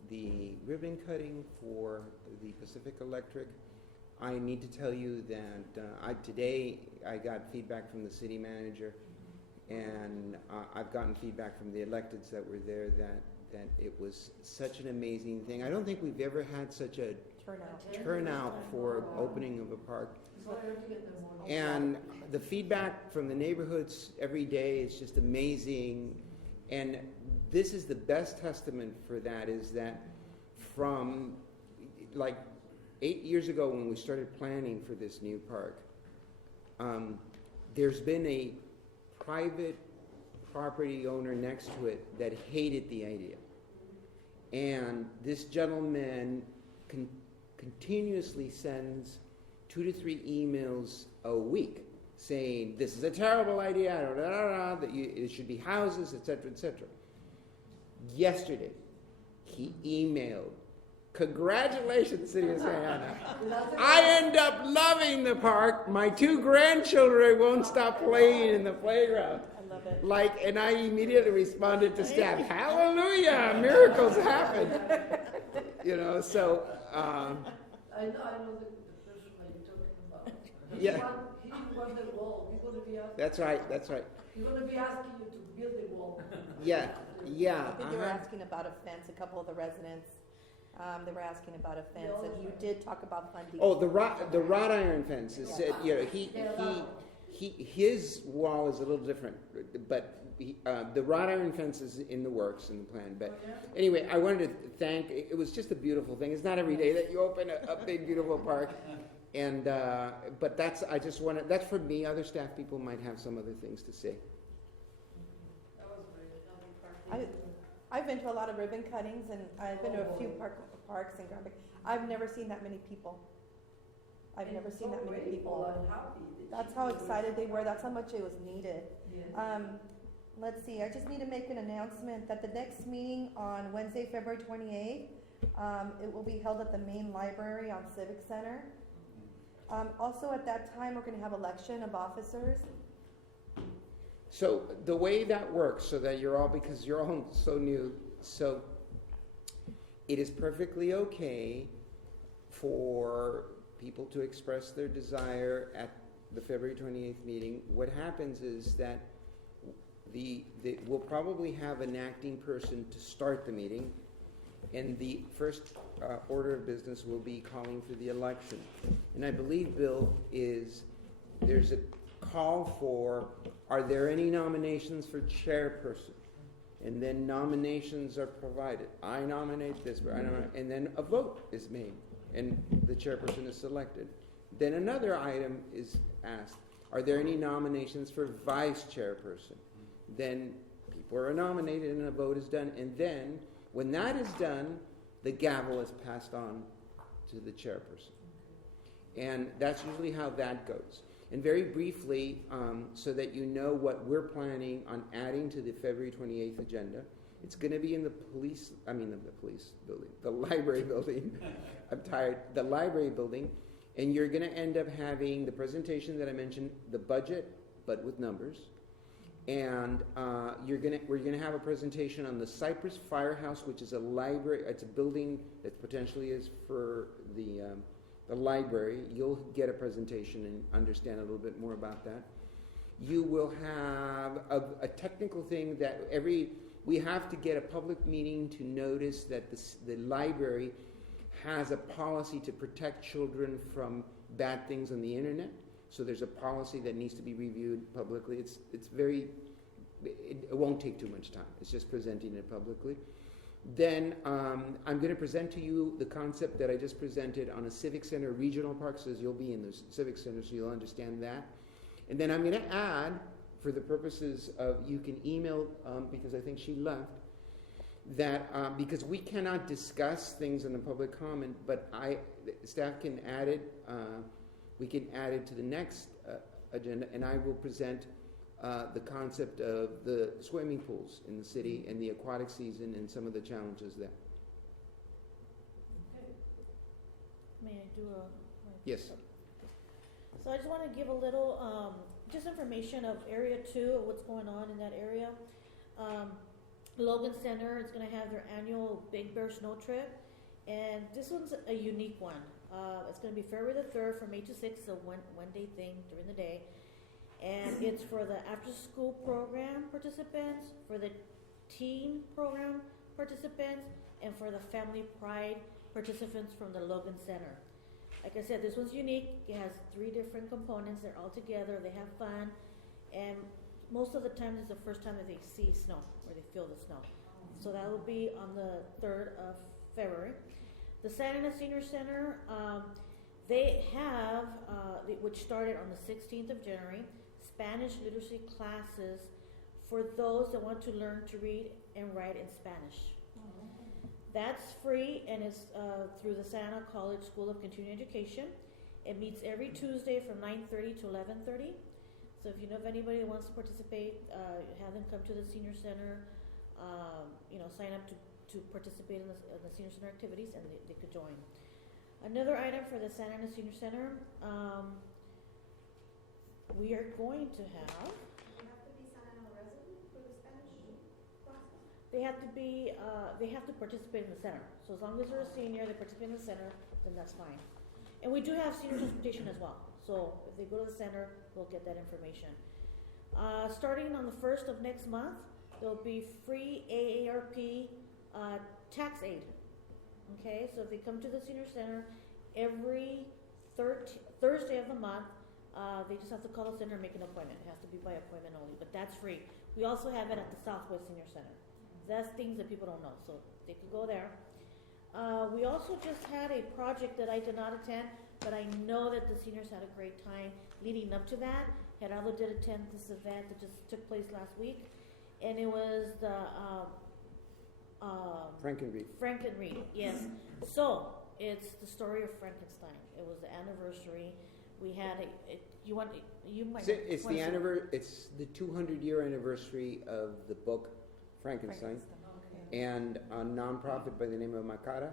the ribbon cutting for the Pacific Electric. I need to tell you that today I got feedback from the city manager, and I've gotten feedback from the electeds that were there that it was such an amazing thing. I don't think we've ever had such a turnout for opening of a park. And the feedback from the neighborhoods every day is just amazing. And this is the best testament for that, is that from like 8 years ago when we started planning for this new park, there's been a private property owner next to it that hated the idea. And this gentleman continuously sends 2 to 3 emails a week saying, this is a terrible idea, that it should be houses, etc., etc. Yesterday, he emailed, congratulations, City of Santa Ana. I end up loving the park. My 2 grandchildren won't stop playing in the playground. I love it. And I immediately responded to staff, hallelujah, miracles happen. So... I know the person that you're talking about. Yeah. He didn't want the wall. He's going to be asking. That's right. He's going to be asking you to build the wall. Yeah. I think they were asking about a fence, a couple of the residents. They were asking about a fence, and you did talk about funding. Oh, the wrought iron fence is, his wall is a little different, but the wrought iron fence is in the works, in the plan. But anyway, I wanted to thank, it was just a beautiful thing. It's not every day that you open a big, beautiful park. And, but that's for me. Other staff people might have some other things to say. That was great. I've been to a lot of ribbon cuttings, and I've been to a few parks in Grand Bay. I've never seen that many people. I've never seen that many people. That's how excited they were. That's how much it was needed. Let's see, I just need to make an announcement that the next meeting on Wednesday, February 28th, it will be held at the main library on Civic Center. Also at that time, we're going to have election of officers. So the way that works, so that because you're all so new, so it is perfectly okay for people to express their desire at the February 28th meeting. What happens is that we'll probably have an acting person to start the meeting, and the first order of business will be calling for the election. And I believe, Bill, there's a call for, are there any nominations for chairperson? And then nominations are provided. I nominate this, and then a vote is made, and the chairperson is selected. Then another item is asked, are there any nominations for vice chairperson? Then people are nominated and a vote is done. And then, when that is done, the gavel is passed on to the chairperson. And that's usually how that goes. And very briefly, so that you know what we're planning on adding to the February 28th agenda, it's going to be in the library building. I'm tired. The library building. And you're going to end up having the presentation that I mentioned, the budget, but with numbers. And we're going to have a presentation on the Cypress Firehouse, which is a library. It's a building that potentially is for the library. You'll get a presentation and understand a little bit more about that. You will have a technical thing that we have to get a public meeting to notice that the library has a policy to protect children from bad things on the internet. So there's a policy that needs to be reviewed publicly. It won't take too much time. It's just presenting it publicly. Then I'm going to present to you the concept that I just presented on a Civic Center regional park, so you'll be in the Civic Center, so you'll understand that. And then I'm going to add, for the purposes of, you can email, because I think she left, that, because we cannot discuss things in the public comment, but staff can add it, we can add it to the next agenda, and I will present the concept of the swimming pools in the city and the aquatic season and some of the challenges there. May I do a? Yes. So I just want to give a little, just information of Area 2, of what's going on in that area. Logan Center is going to have their annual Big Bear Snow Trip, and this one's a unique one. It's going to be February the 3rd from 8 to 6, a one-day thing during the day. And it's for the after-school program participants, for the teen program participants, and for the Family Pride participants from the Logan Center. Like I said, this one's unique. It has 3 different components. They're all together. They have fun. And most of the time, it's the first time that they see snow or they feel the snow. So that will be on the 3rd of February. The Santa Ana Senior Center, they have, which started on the 16th of January, Spanish literacy classes for those that want to learn to read and write in Spanish. That's free, and it's through the Santa Ana College School of Continuing Education. It meets every Tuesday from 9:30 to 11:30. So if you know of anybody that wants to participate, have them come to the Senior Center, sign up to participate in the Senior Center activities, and they could join. Another item for the Santa Ana Senior Center, we are going to have. Do you have to be Santa Ana resident for the Spanish classes? They have to be. They have to participate in the center. So as long as they're a senior, they participate in the center, then that's fine. And we do have senior transportation as well. So if they go to the center, they'll get that information. Starting on the 1st of next month, there'll be free AARP tax aid. Okay, so if they come to the senior center every Thursday of the month, they just have to call the center and make an appointment. It has to be by appointment only, but that's free. We also have it at the Southwest Senior Center. That's things that people don't know, so they could go there. We also just had a project that I did not attend, but I know that the seniors had a great time leading up to that. Gerardo did attend this event that just took place last week, and it was the Frankenread, yes. So it's the story of Frankenstein. It was the anniversary. We had It's the 200-year anniversary of the book Frankenstein. Okay. And a nonprofit by the name of Macara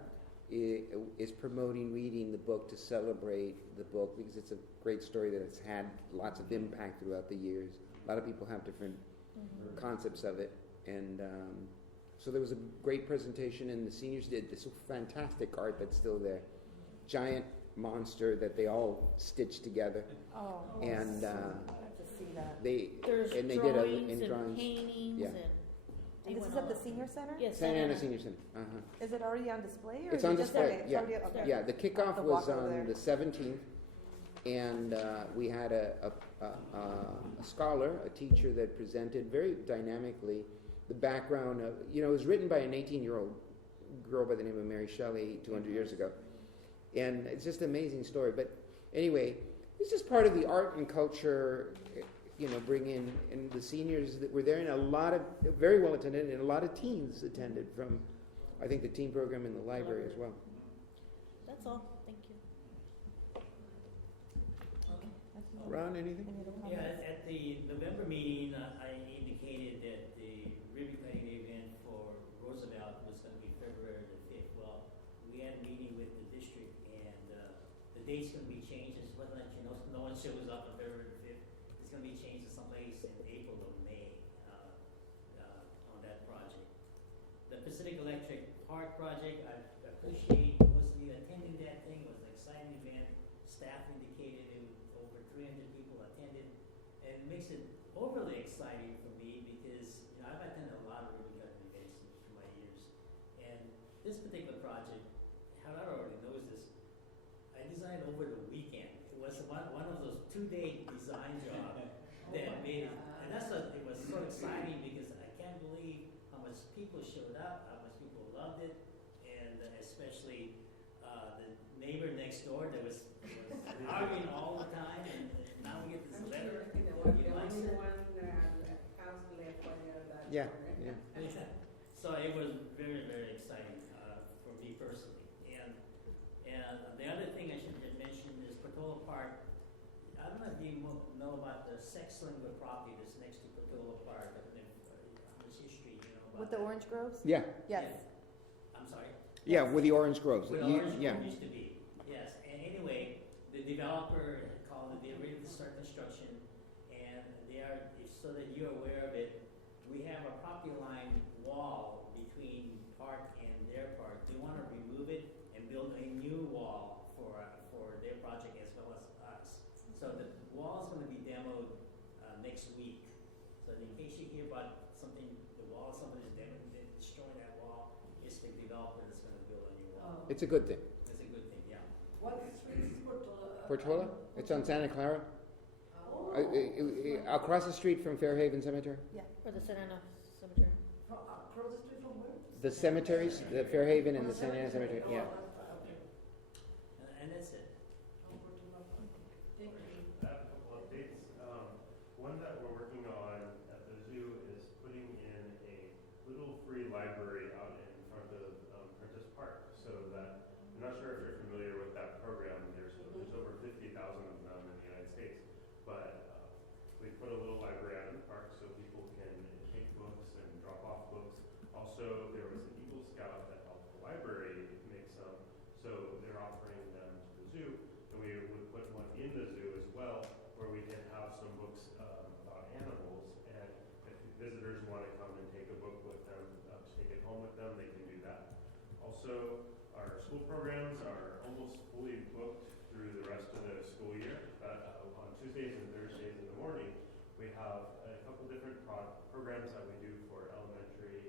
is promoting reading the book to celebrate the book because it's a great story that has had lots of impact throughout the years. A lot of people have different concepts of it. And so there was a great presentation, and the seniors did this fantastic art that's still there. Giant monster that they all stitched together. Oh. And I have to see that. There's they drawings did and paintings, yeah. And this is at the senior center? Yes, Santa Ana Senior Center. Is it already on display? Or It's you on just display. said it? Yeah, It's already- okay. yeah. The kickoff The was walk over on there. the 17th, and we had a scholar, a teacher that presented very dynamically the background of. It was written by an 18-year-old girl by the name of Mary Shelley 200 years ago, and it's just an amazing story. But anyway, it's just part of the art and culture. Bring in, and the seniors that were there, and a lot of very well attended, and a lot of teens attended from, I think, the teen program in the library as well. That's all. Thank you. Ron, anything? Yeah, at the November meeting, I indicated that the ribbon cutting event for Roosevelt was going to be February the 5th. Well, we had a meeting with the district, and the date's going to be changed. I just want to let you know, no one shows up on February the 5th. It's going to be changed to someplace in April or May on that project. The Pacific Electric Park project, I appreciate most of you attending that thing. It was an exciting event. Staff indicated it was over 300 people attended, and it makes it overly exciting for me because I've attended a lot of ribbon cutting events through my years, and this particular project, Gerardo already knows this. I designed over the weekend. It was one of those 2-day design jobs that made it, and it was so exciting because I can't believe how much people showed up, how much people loved it, and especially the neighbor next door that was arguing all the time, and now we get this letter. He likes it. House left by the other Yeah, corner. yeah. So it was very, very exciting for me personally. And the other thing I should have mentioned is Patola Park. I don't know if you know about the Sexlinger property that's next to Patola Park on this history, you know. About With the orange groves? Yeah, Yes. I'm sorry? yeah, with the orange groves. Where You- Orange yeah. Grove used to be, yes. And anyway, the developer called it, they're ready to start construction, and they are, so that you're aware of it, we have a property line wall between park and their park. They want to remove it and build a new wall for their project as well as us. So the wall is going to be demoed next week. So in case you hear about something, the wall, somebody's destroying that wall, it's the developer that's going to build a new wall. It's a good thing. It's a good thing, yeah. What street is Portola? Portola? It's on Santa Clara, across the street from Fairhaven Cemetery. For the Serena Cemetery. Across the street from where? The cemeteries, the Fairhaven and the Santa Ana Cemetery, yeah. And that's it. Thank you. I have a couple updates. One that we're working on at the zoo is putting in a little free library out in front of Prentice Park, so that, I'm not sure if you're familiar with that program. There's over 50,000 of them in the United States, but we put a little library out in the park so people can take books and drop off books. Also, there was an Eagle Scout that helped the library make some, so they're offering them to the zoo, and we would put one in the zoo as well, where we can have some books about animals, and if visitors want to come and take a book with them, take it home with them, they can do that. Also, our school programs are almost fully booked through the rest of the school year. On Tuesdays and Thursdays in the morning, we have a couple different programs that we do for elementary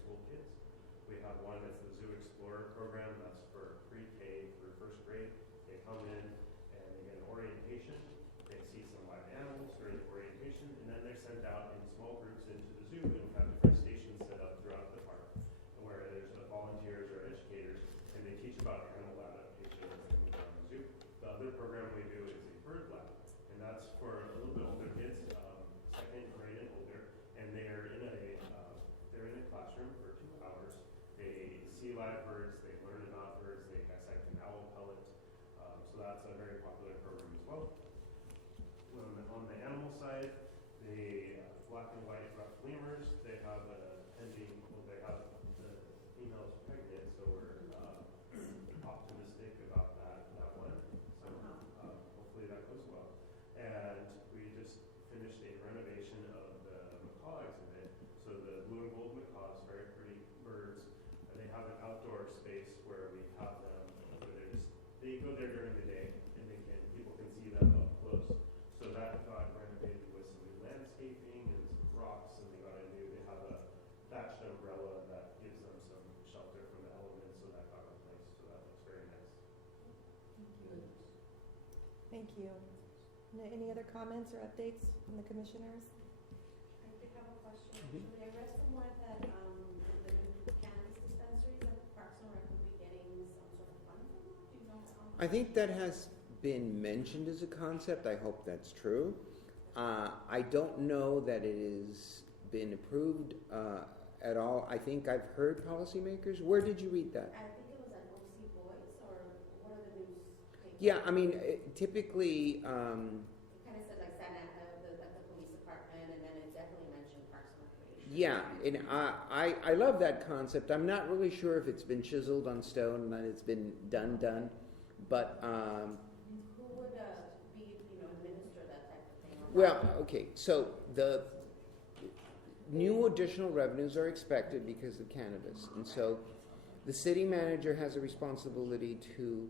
school kids. We have one that's the Zoo Explorer program, that's for pre-K through first grade. They come in and they get an orientation, they see some live animals during the orientation, and then they're sent out in small groups into the zoo, and we have different stations set up throughout the park where there's volunteers or educators, and they teach about animal adaptation as they move around the zoo. The other program we do is a bird lab, and that's for a little bit older kids, second grade and older, and they're in a classroom for 2 hours. They see live birds, they learn about birds, they dissect an owl pellet. So that's a very popular program as well. On the animal side, the black and white rough lemurs, they have a pending, well, they have the female's pregnant, so we're optimistic about that one. So hopefully that goes well. And we just finished a renovation of the macaw exhibit. So the blue and gold macaws, very pretty birds. They have an outdoor space where we have them, where they go there during the day, and people can see them up close. So that got renovated with some new landscaping and some rocks, and they have a thatched umbrella that gives them some shelter from the elements, so that got replaced. So that looks very nice. Thank you. Any other comments or updates from the commissioners? I did have a question, actually. I read somewhere that, the new cannabis dispensaries at Parks and Rec will be getting some sort of fund from that. Do you know how much? I think that has been mentioned as a concept. I hope that's true. I don't know that it has been approved at all. I think I've heard policymakers. Where did you read that? I think it was at OC Boys, or what are the news papers? Yeah, I mean, typically, It kind of said like Santa Ana, at the police department, and then it definitely mentioned Parks and Recreation. yeah, and I love that concept. I'm not really sure if it's been chiseled on stone and that it's been done, but Who would administer that type of thing? well, okay. So the new additional revenues are expected because of cannabis, and so the city manager has a responsibility to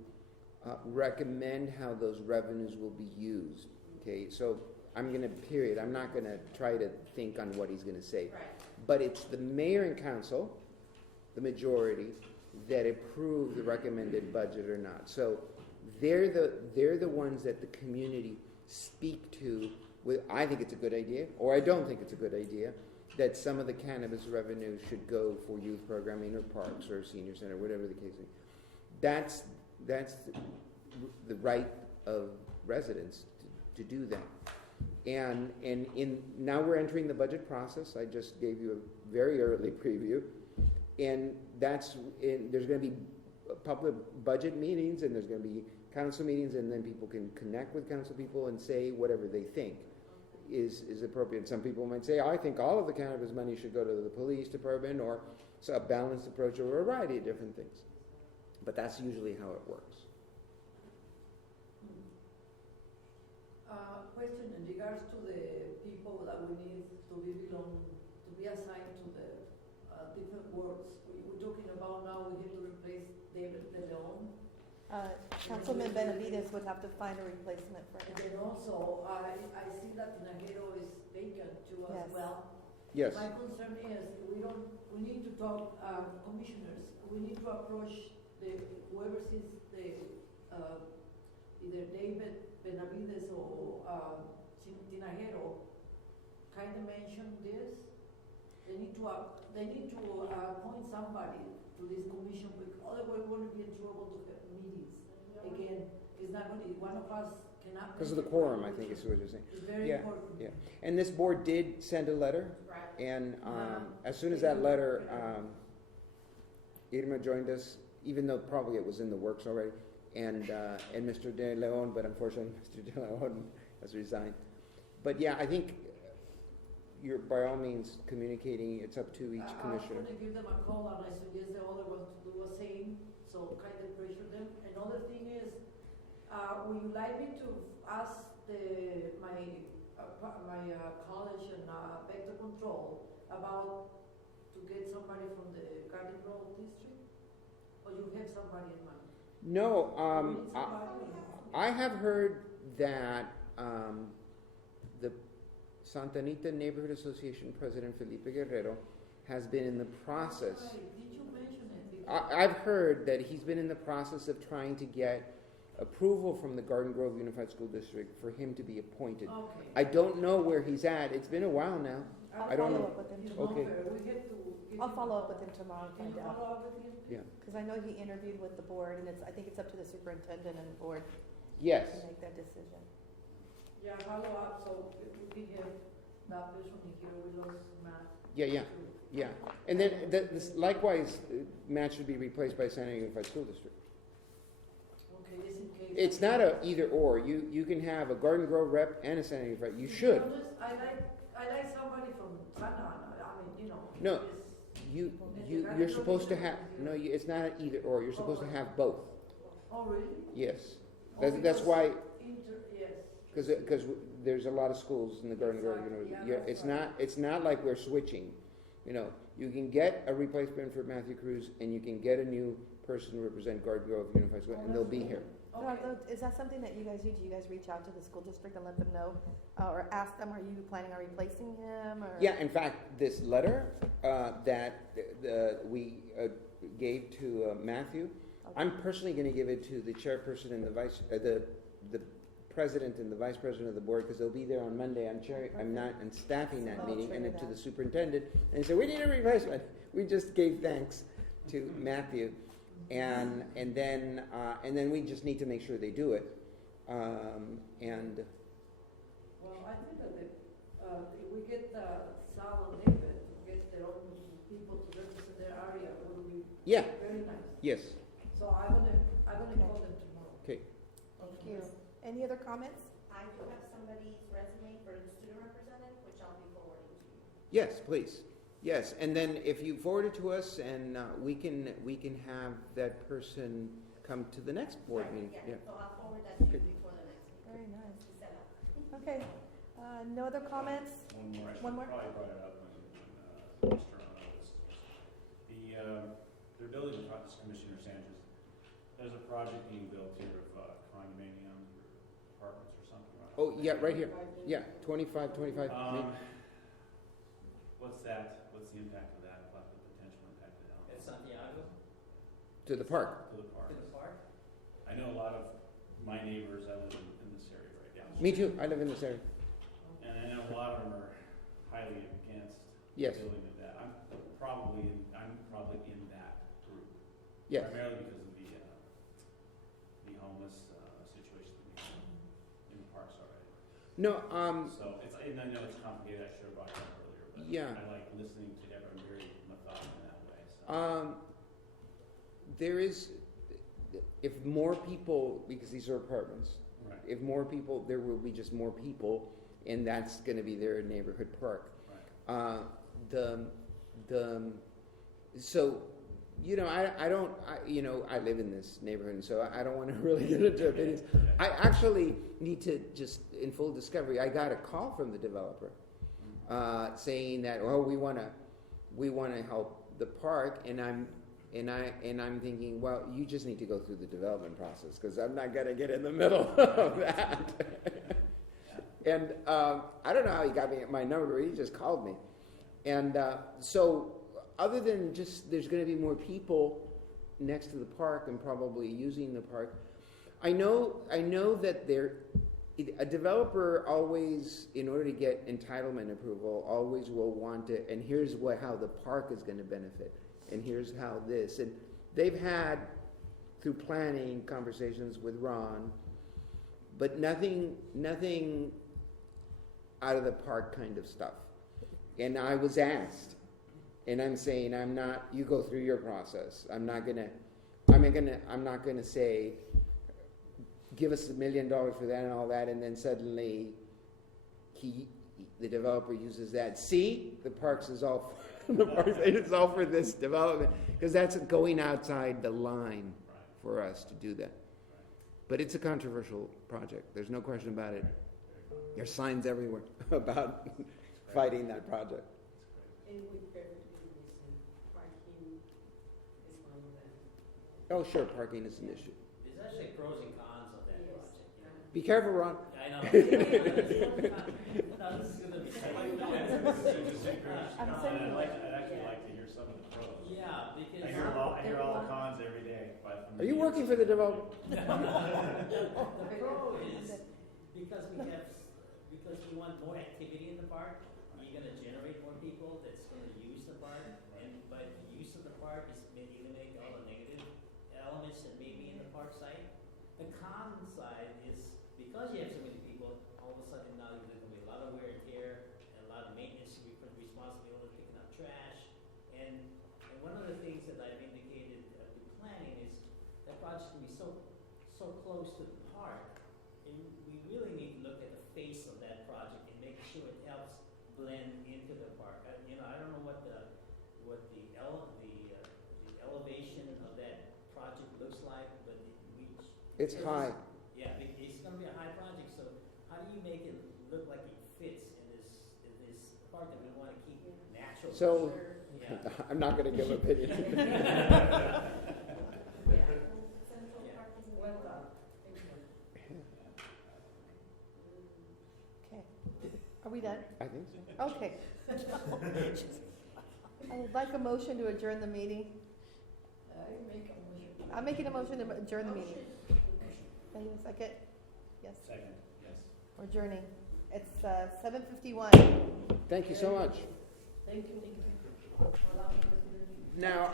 recommend how those revenues will be used. Okay, so I'm not going to try to think on what he's going to say. Right. But it's the mayor and council, the majority, that approve the recommended budget or not. So they're the ones that the community speak to with, I think it's a good idea, or I don't think it's a good idea, that some of the cannabis revenue should go for youth programming or parks or senior center, whatever the case may be. That's the right of residents to do that. Now we're entering the budget process. I just gave you a very early preview. And there's going to be public budget meetings, and there's going to be council meetings, and then people can connect with council people and say whatever they think is appropriate. Some people might say, I think all of the cannabis money should go to the police department, or a balanced approach, or a variety of different things. But that's usually how it works. Question in regards to the people that we need to be assigned to the different works. We're talking about now we have to replace David De Leon. Councilman Benavides would have to find a replacement for And him. then also, I see that Tinajero is vacant too as Yes. well. Yes. My concern is we need to talk, commissioners, we need to approach whoever sees either David Benavides or Tinajero kind of mention this. They need to appoint somebody to this commission, because otherwise we're going to be in trouble to have meetings. Again, it's not going to, one of us cannot. Because of the quorum, I think is what you're saying. It's very Yeah, important. yeah. And this board did send a letter, Right. and as soon as that letter, Irma joined us, even though probably it was in the works already, and Mr. De Leon, but unfortunately Mr. De Leon has resigned. But yeah, I think you're by all means communicating. It's up to each commissioner. I'm going to give them a call, and I suggest the other ones to do the same, so kind of pressure them. Another thing is, would you like me to ask my college and vector control about to get somebody from the Garden Grove district, or you have somebody in mind? No, You need somebody? I have heard that the Santa Anita Neighborhood Association President Felipe Guerrero has been in the process. Right. Did you mention it? I've heard that he's been in the process of trying to get approval from the Garden Grove Unified School District for him to be appointed. Okay. I don't know where he's at. It's been a while now. I'll I don't follow know. up with him It's tomorrow. Okay. not fair. We have to give I'll him follow a up with call. him tomorrow and Can find you out. follow up with him? Yeah. Because I know he interviewed with the board, and I think it's up to the superintendent and the board Yes. to make that decision. Yeah, follow up, so we can have that person here with us, Matt. Yeah. Yeah. And then likewise, Matt should be replaced by Santa Ana Unified School District. Okay, just in case. It's not a either or. You can have a Garden Grove rep and a Santa Ana Unified. You should. To be honest, I like somebody from Santa Ana, I mean, you know. No. it's- You're supposed to have, no, it's not an either or. You're supposed to have both. Oh, really? Yes. Oh, That's why, Yes. because there's a lot of schools in the Garden Grove University. Exactly, yeah, It's not like we're switching. You know, you can get a replacement for Matthew Cruz, and you can get a new person to represent Garden Grove Unified School, and they'll be here. Okay. Is that something that you guys do? Do you guys reach out to the school district and let them know, or ask them, are you planning on replacing him? Or? Yeah, in fact, this letter that we gave to Matthew, I'm personally going to give it to the chairperson and the the president and the vice president of the board, because they'll be there on Monday. I'm not staffing that meeting, and to the superintendent, and say we need a replacement. We just gave thanks to Matthew, and then we just need to make sure they do it, and. Well, I think that if we get Sal and David, get their own people to represent their area, it will be Yeah. very nice. Yes. So I'm gonna call them tomorrow. Okay. Thank you. Any other comments? I do have somebody's resume for the student representative, which I'll be forwarding to you. Yes, please. Yes, and then if you forward it to us, and we can have that person come to the next board meeting. Yeah. So I'll forward that to you Okay. before the next meeting. Very nice. To set up. Okay. No other comments? One more. I One more? should probably brought it up when Mr. was. Their ability to talk to Commissioner Sanchez. There's a project being built here of condominiums or apartments or something. Oh, yeah, right here. Yeah, 25, maybe. What's that? What's the impact of that? What the potential impact of that? At Santiago, To the park. To the park. to the park. I know a lot of my neighbors. I live in this area right down the Me street. too. I live in this area. And I know a lot of them are highly against Yes. building of that. I'm probably in that group. Yes. Primarily because of the homeless situation in the parks already. No, So it's, and I know it's complicated, I should have brought it up earlier, but Yeah. I like listening to everyone very methodical in that way, so. there is, if more people, because these are apartments, Right, if more people, there will be just more people, and that's gonna be their neighborhood park. right. So, I live in this neighborhood, and so I don't wanna really get into opinions. I actually need to just, in full discovery, I got a call from the developer, saying that, we wanna help the park, and I'm thinking, well, you just need to go through the development process, because I'm not gonna get in the middle of that. And, I don't know how he got my number, he just called me. And, so, other than just, there's gonna be more people next to the park and probably using the park, I know that a developer always, in order to get entitlement approval, always will want to, and here's how the park is gonna benefit, and here's how this, and they've had, through planning, conversations with Ron, but nothing out of the park kind of stuff. And I was asked, and I'm saying, you go through your process. I'm not gonna say, give us $1 million for that and all that, and then suddenly the developer uses that. See, the parks is all it's all for this development, because that's going outside the line for us to do that. But it's a controversial project. There's no question about it. There's signs everywhere about fighting that project. And with perfectly reason, parking is one of them. Oh, sure, parking is an issue. There's actually pros and cons of that Yes. project. You know? Be careful, Ron. I know. No, this is gonna be I'm No, saying- and I'd actually like to hear some of the pros. Yeah, because. I hear all the cons every day, but. Are you working for the developer? The pro is because we want more activity in the park, you're gonna generate more people that's gonna use the park, and by the use of the park is eliminate all the negative elements that may be in the park site. The con side is because you have so many people, all of a sudden now there's gonna be a lot of wear and tear and a lot of maintenance responsibility, picking up trash, and one of the things that I've indicated through planning is that project can be so close to the park, and we really need to look at the face of that project and make sure it helps blend into the park. I don't know what the elevation of that project looks like, but It's high. Yeah, it's gonna be a high project, so how do you make it look like it fits in this park that we wanna keep natural? So, Yeah. I'm not gonna give opinion. Central Yeah. Park is Well done. Thank you. Okay. Are we done? I think so. Okay. I would like a motion to adjourn the meeting. I'm making a motion to adjourn the meeting. Can I get a second? Yes, Second, yes. we're adjourning. It's 7:51. Thank you so much. Thank you. Now,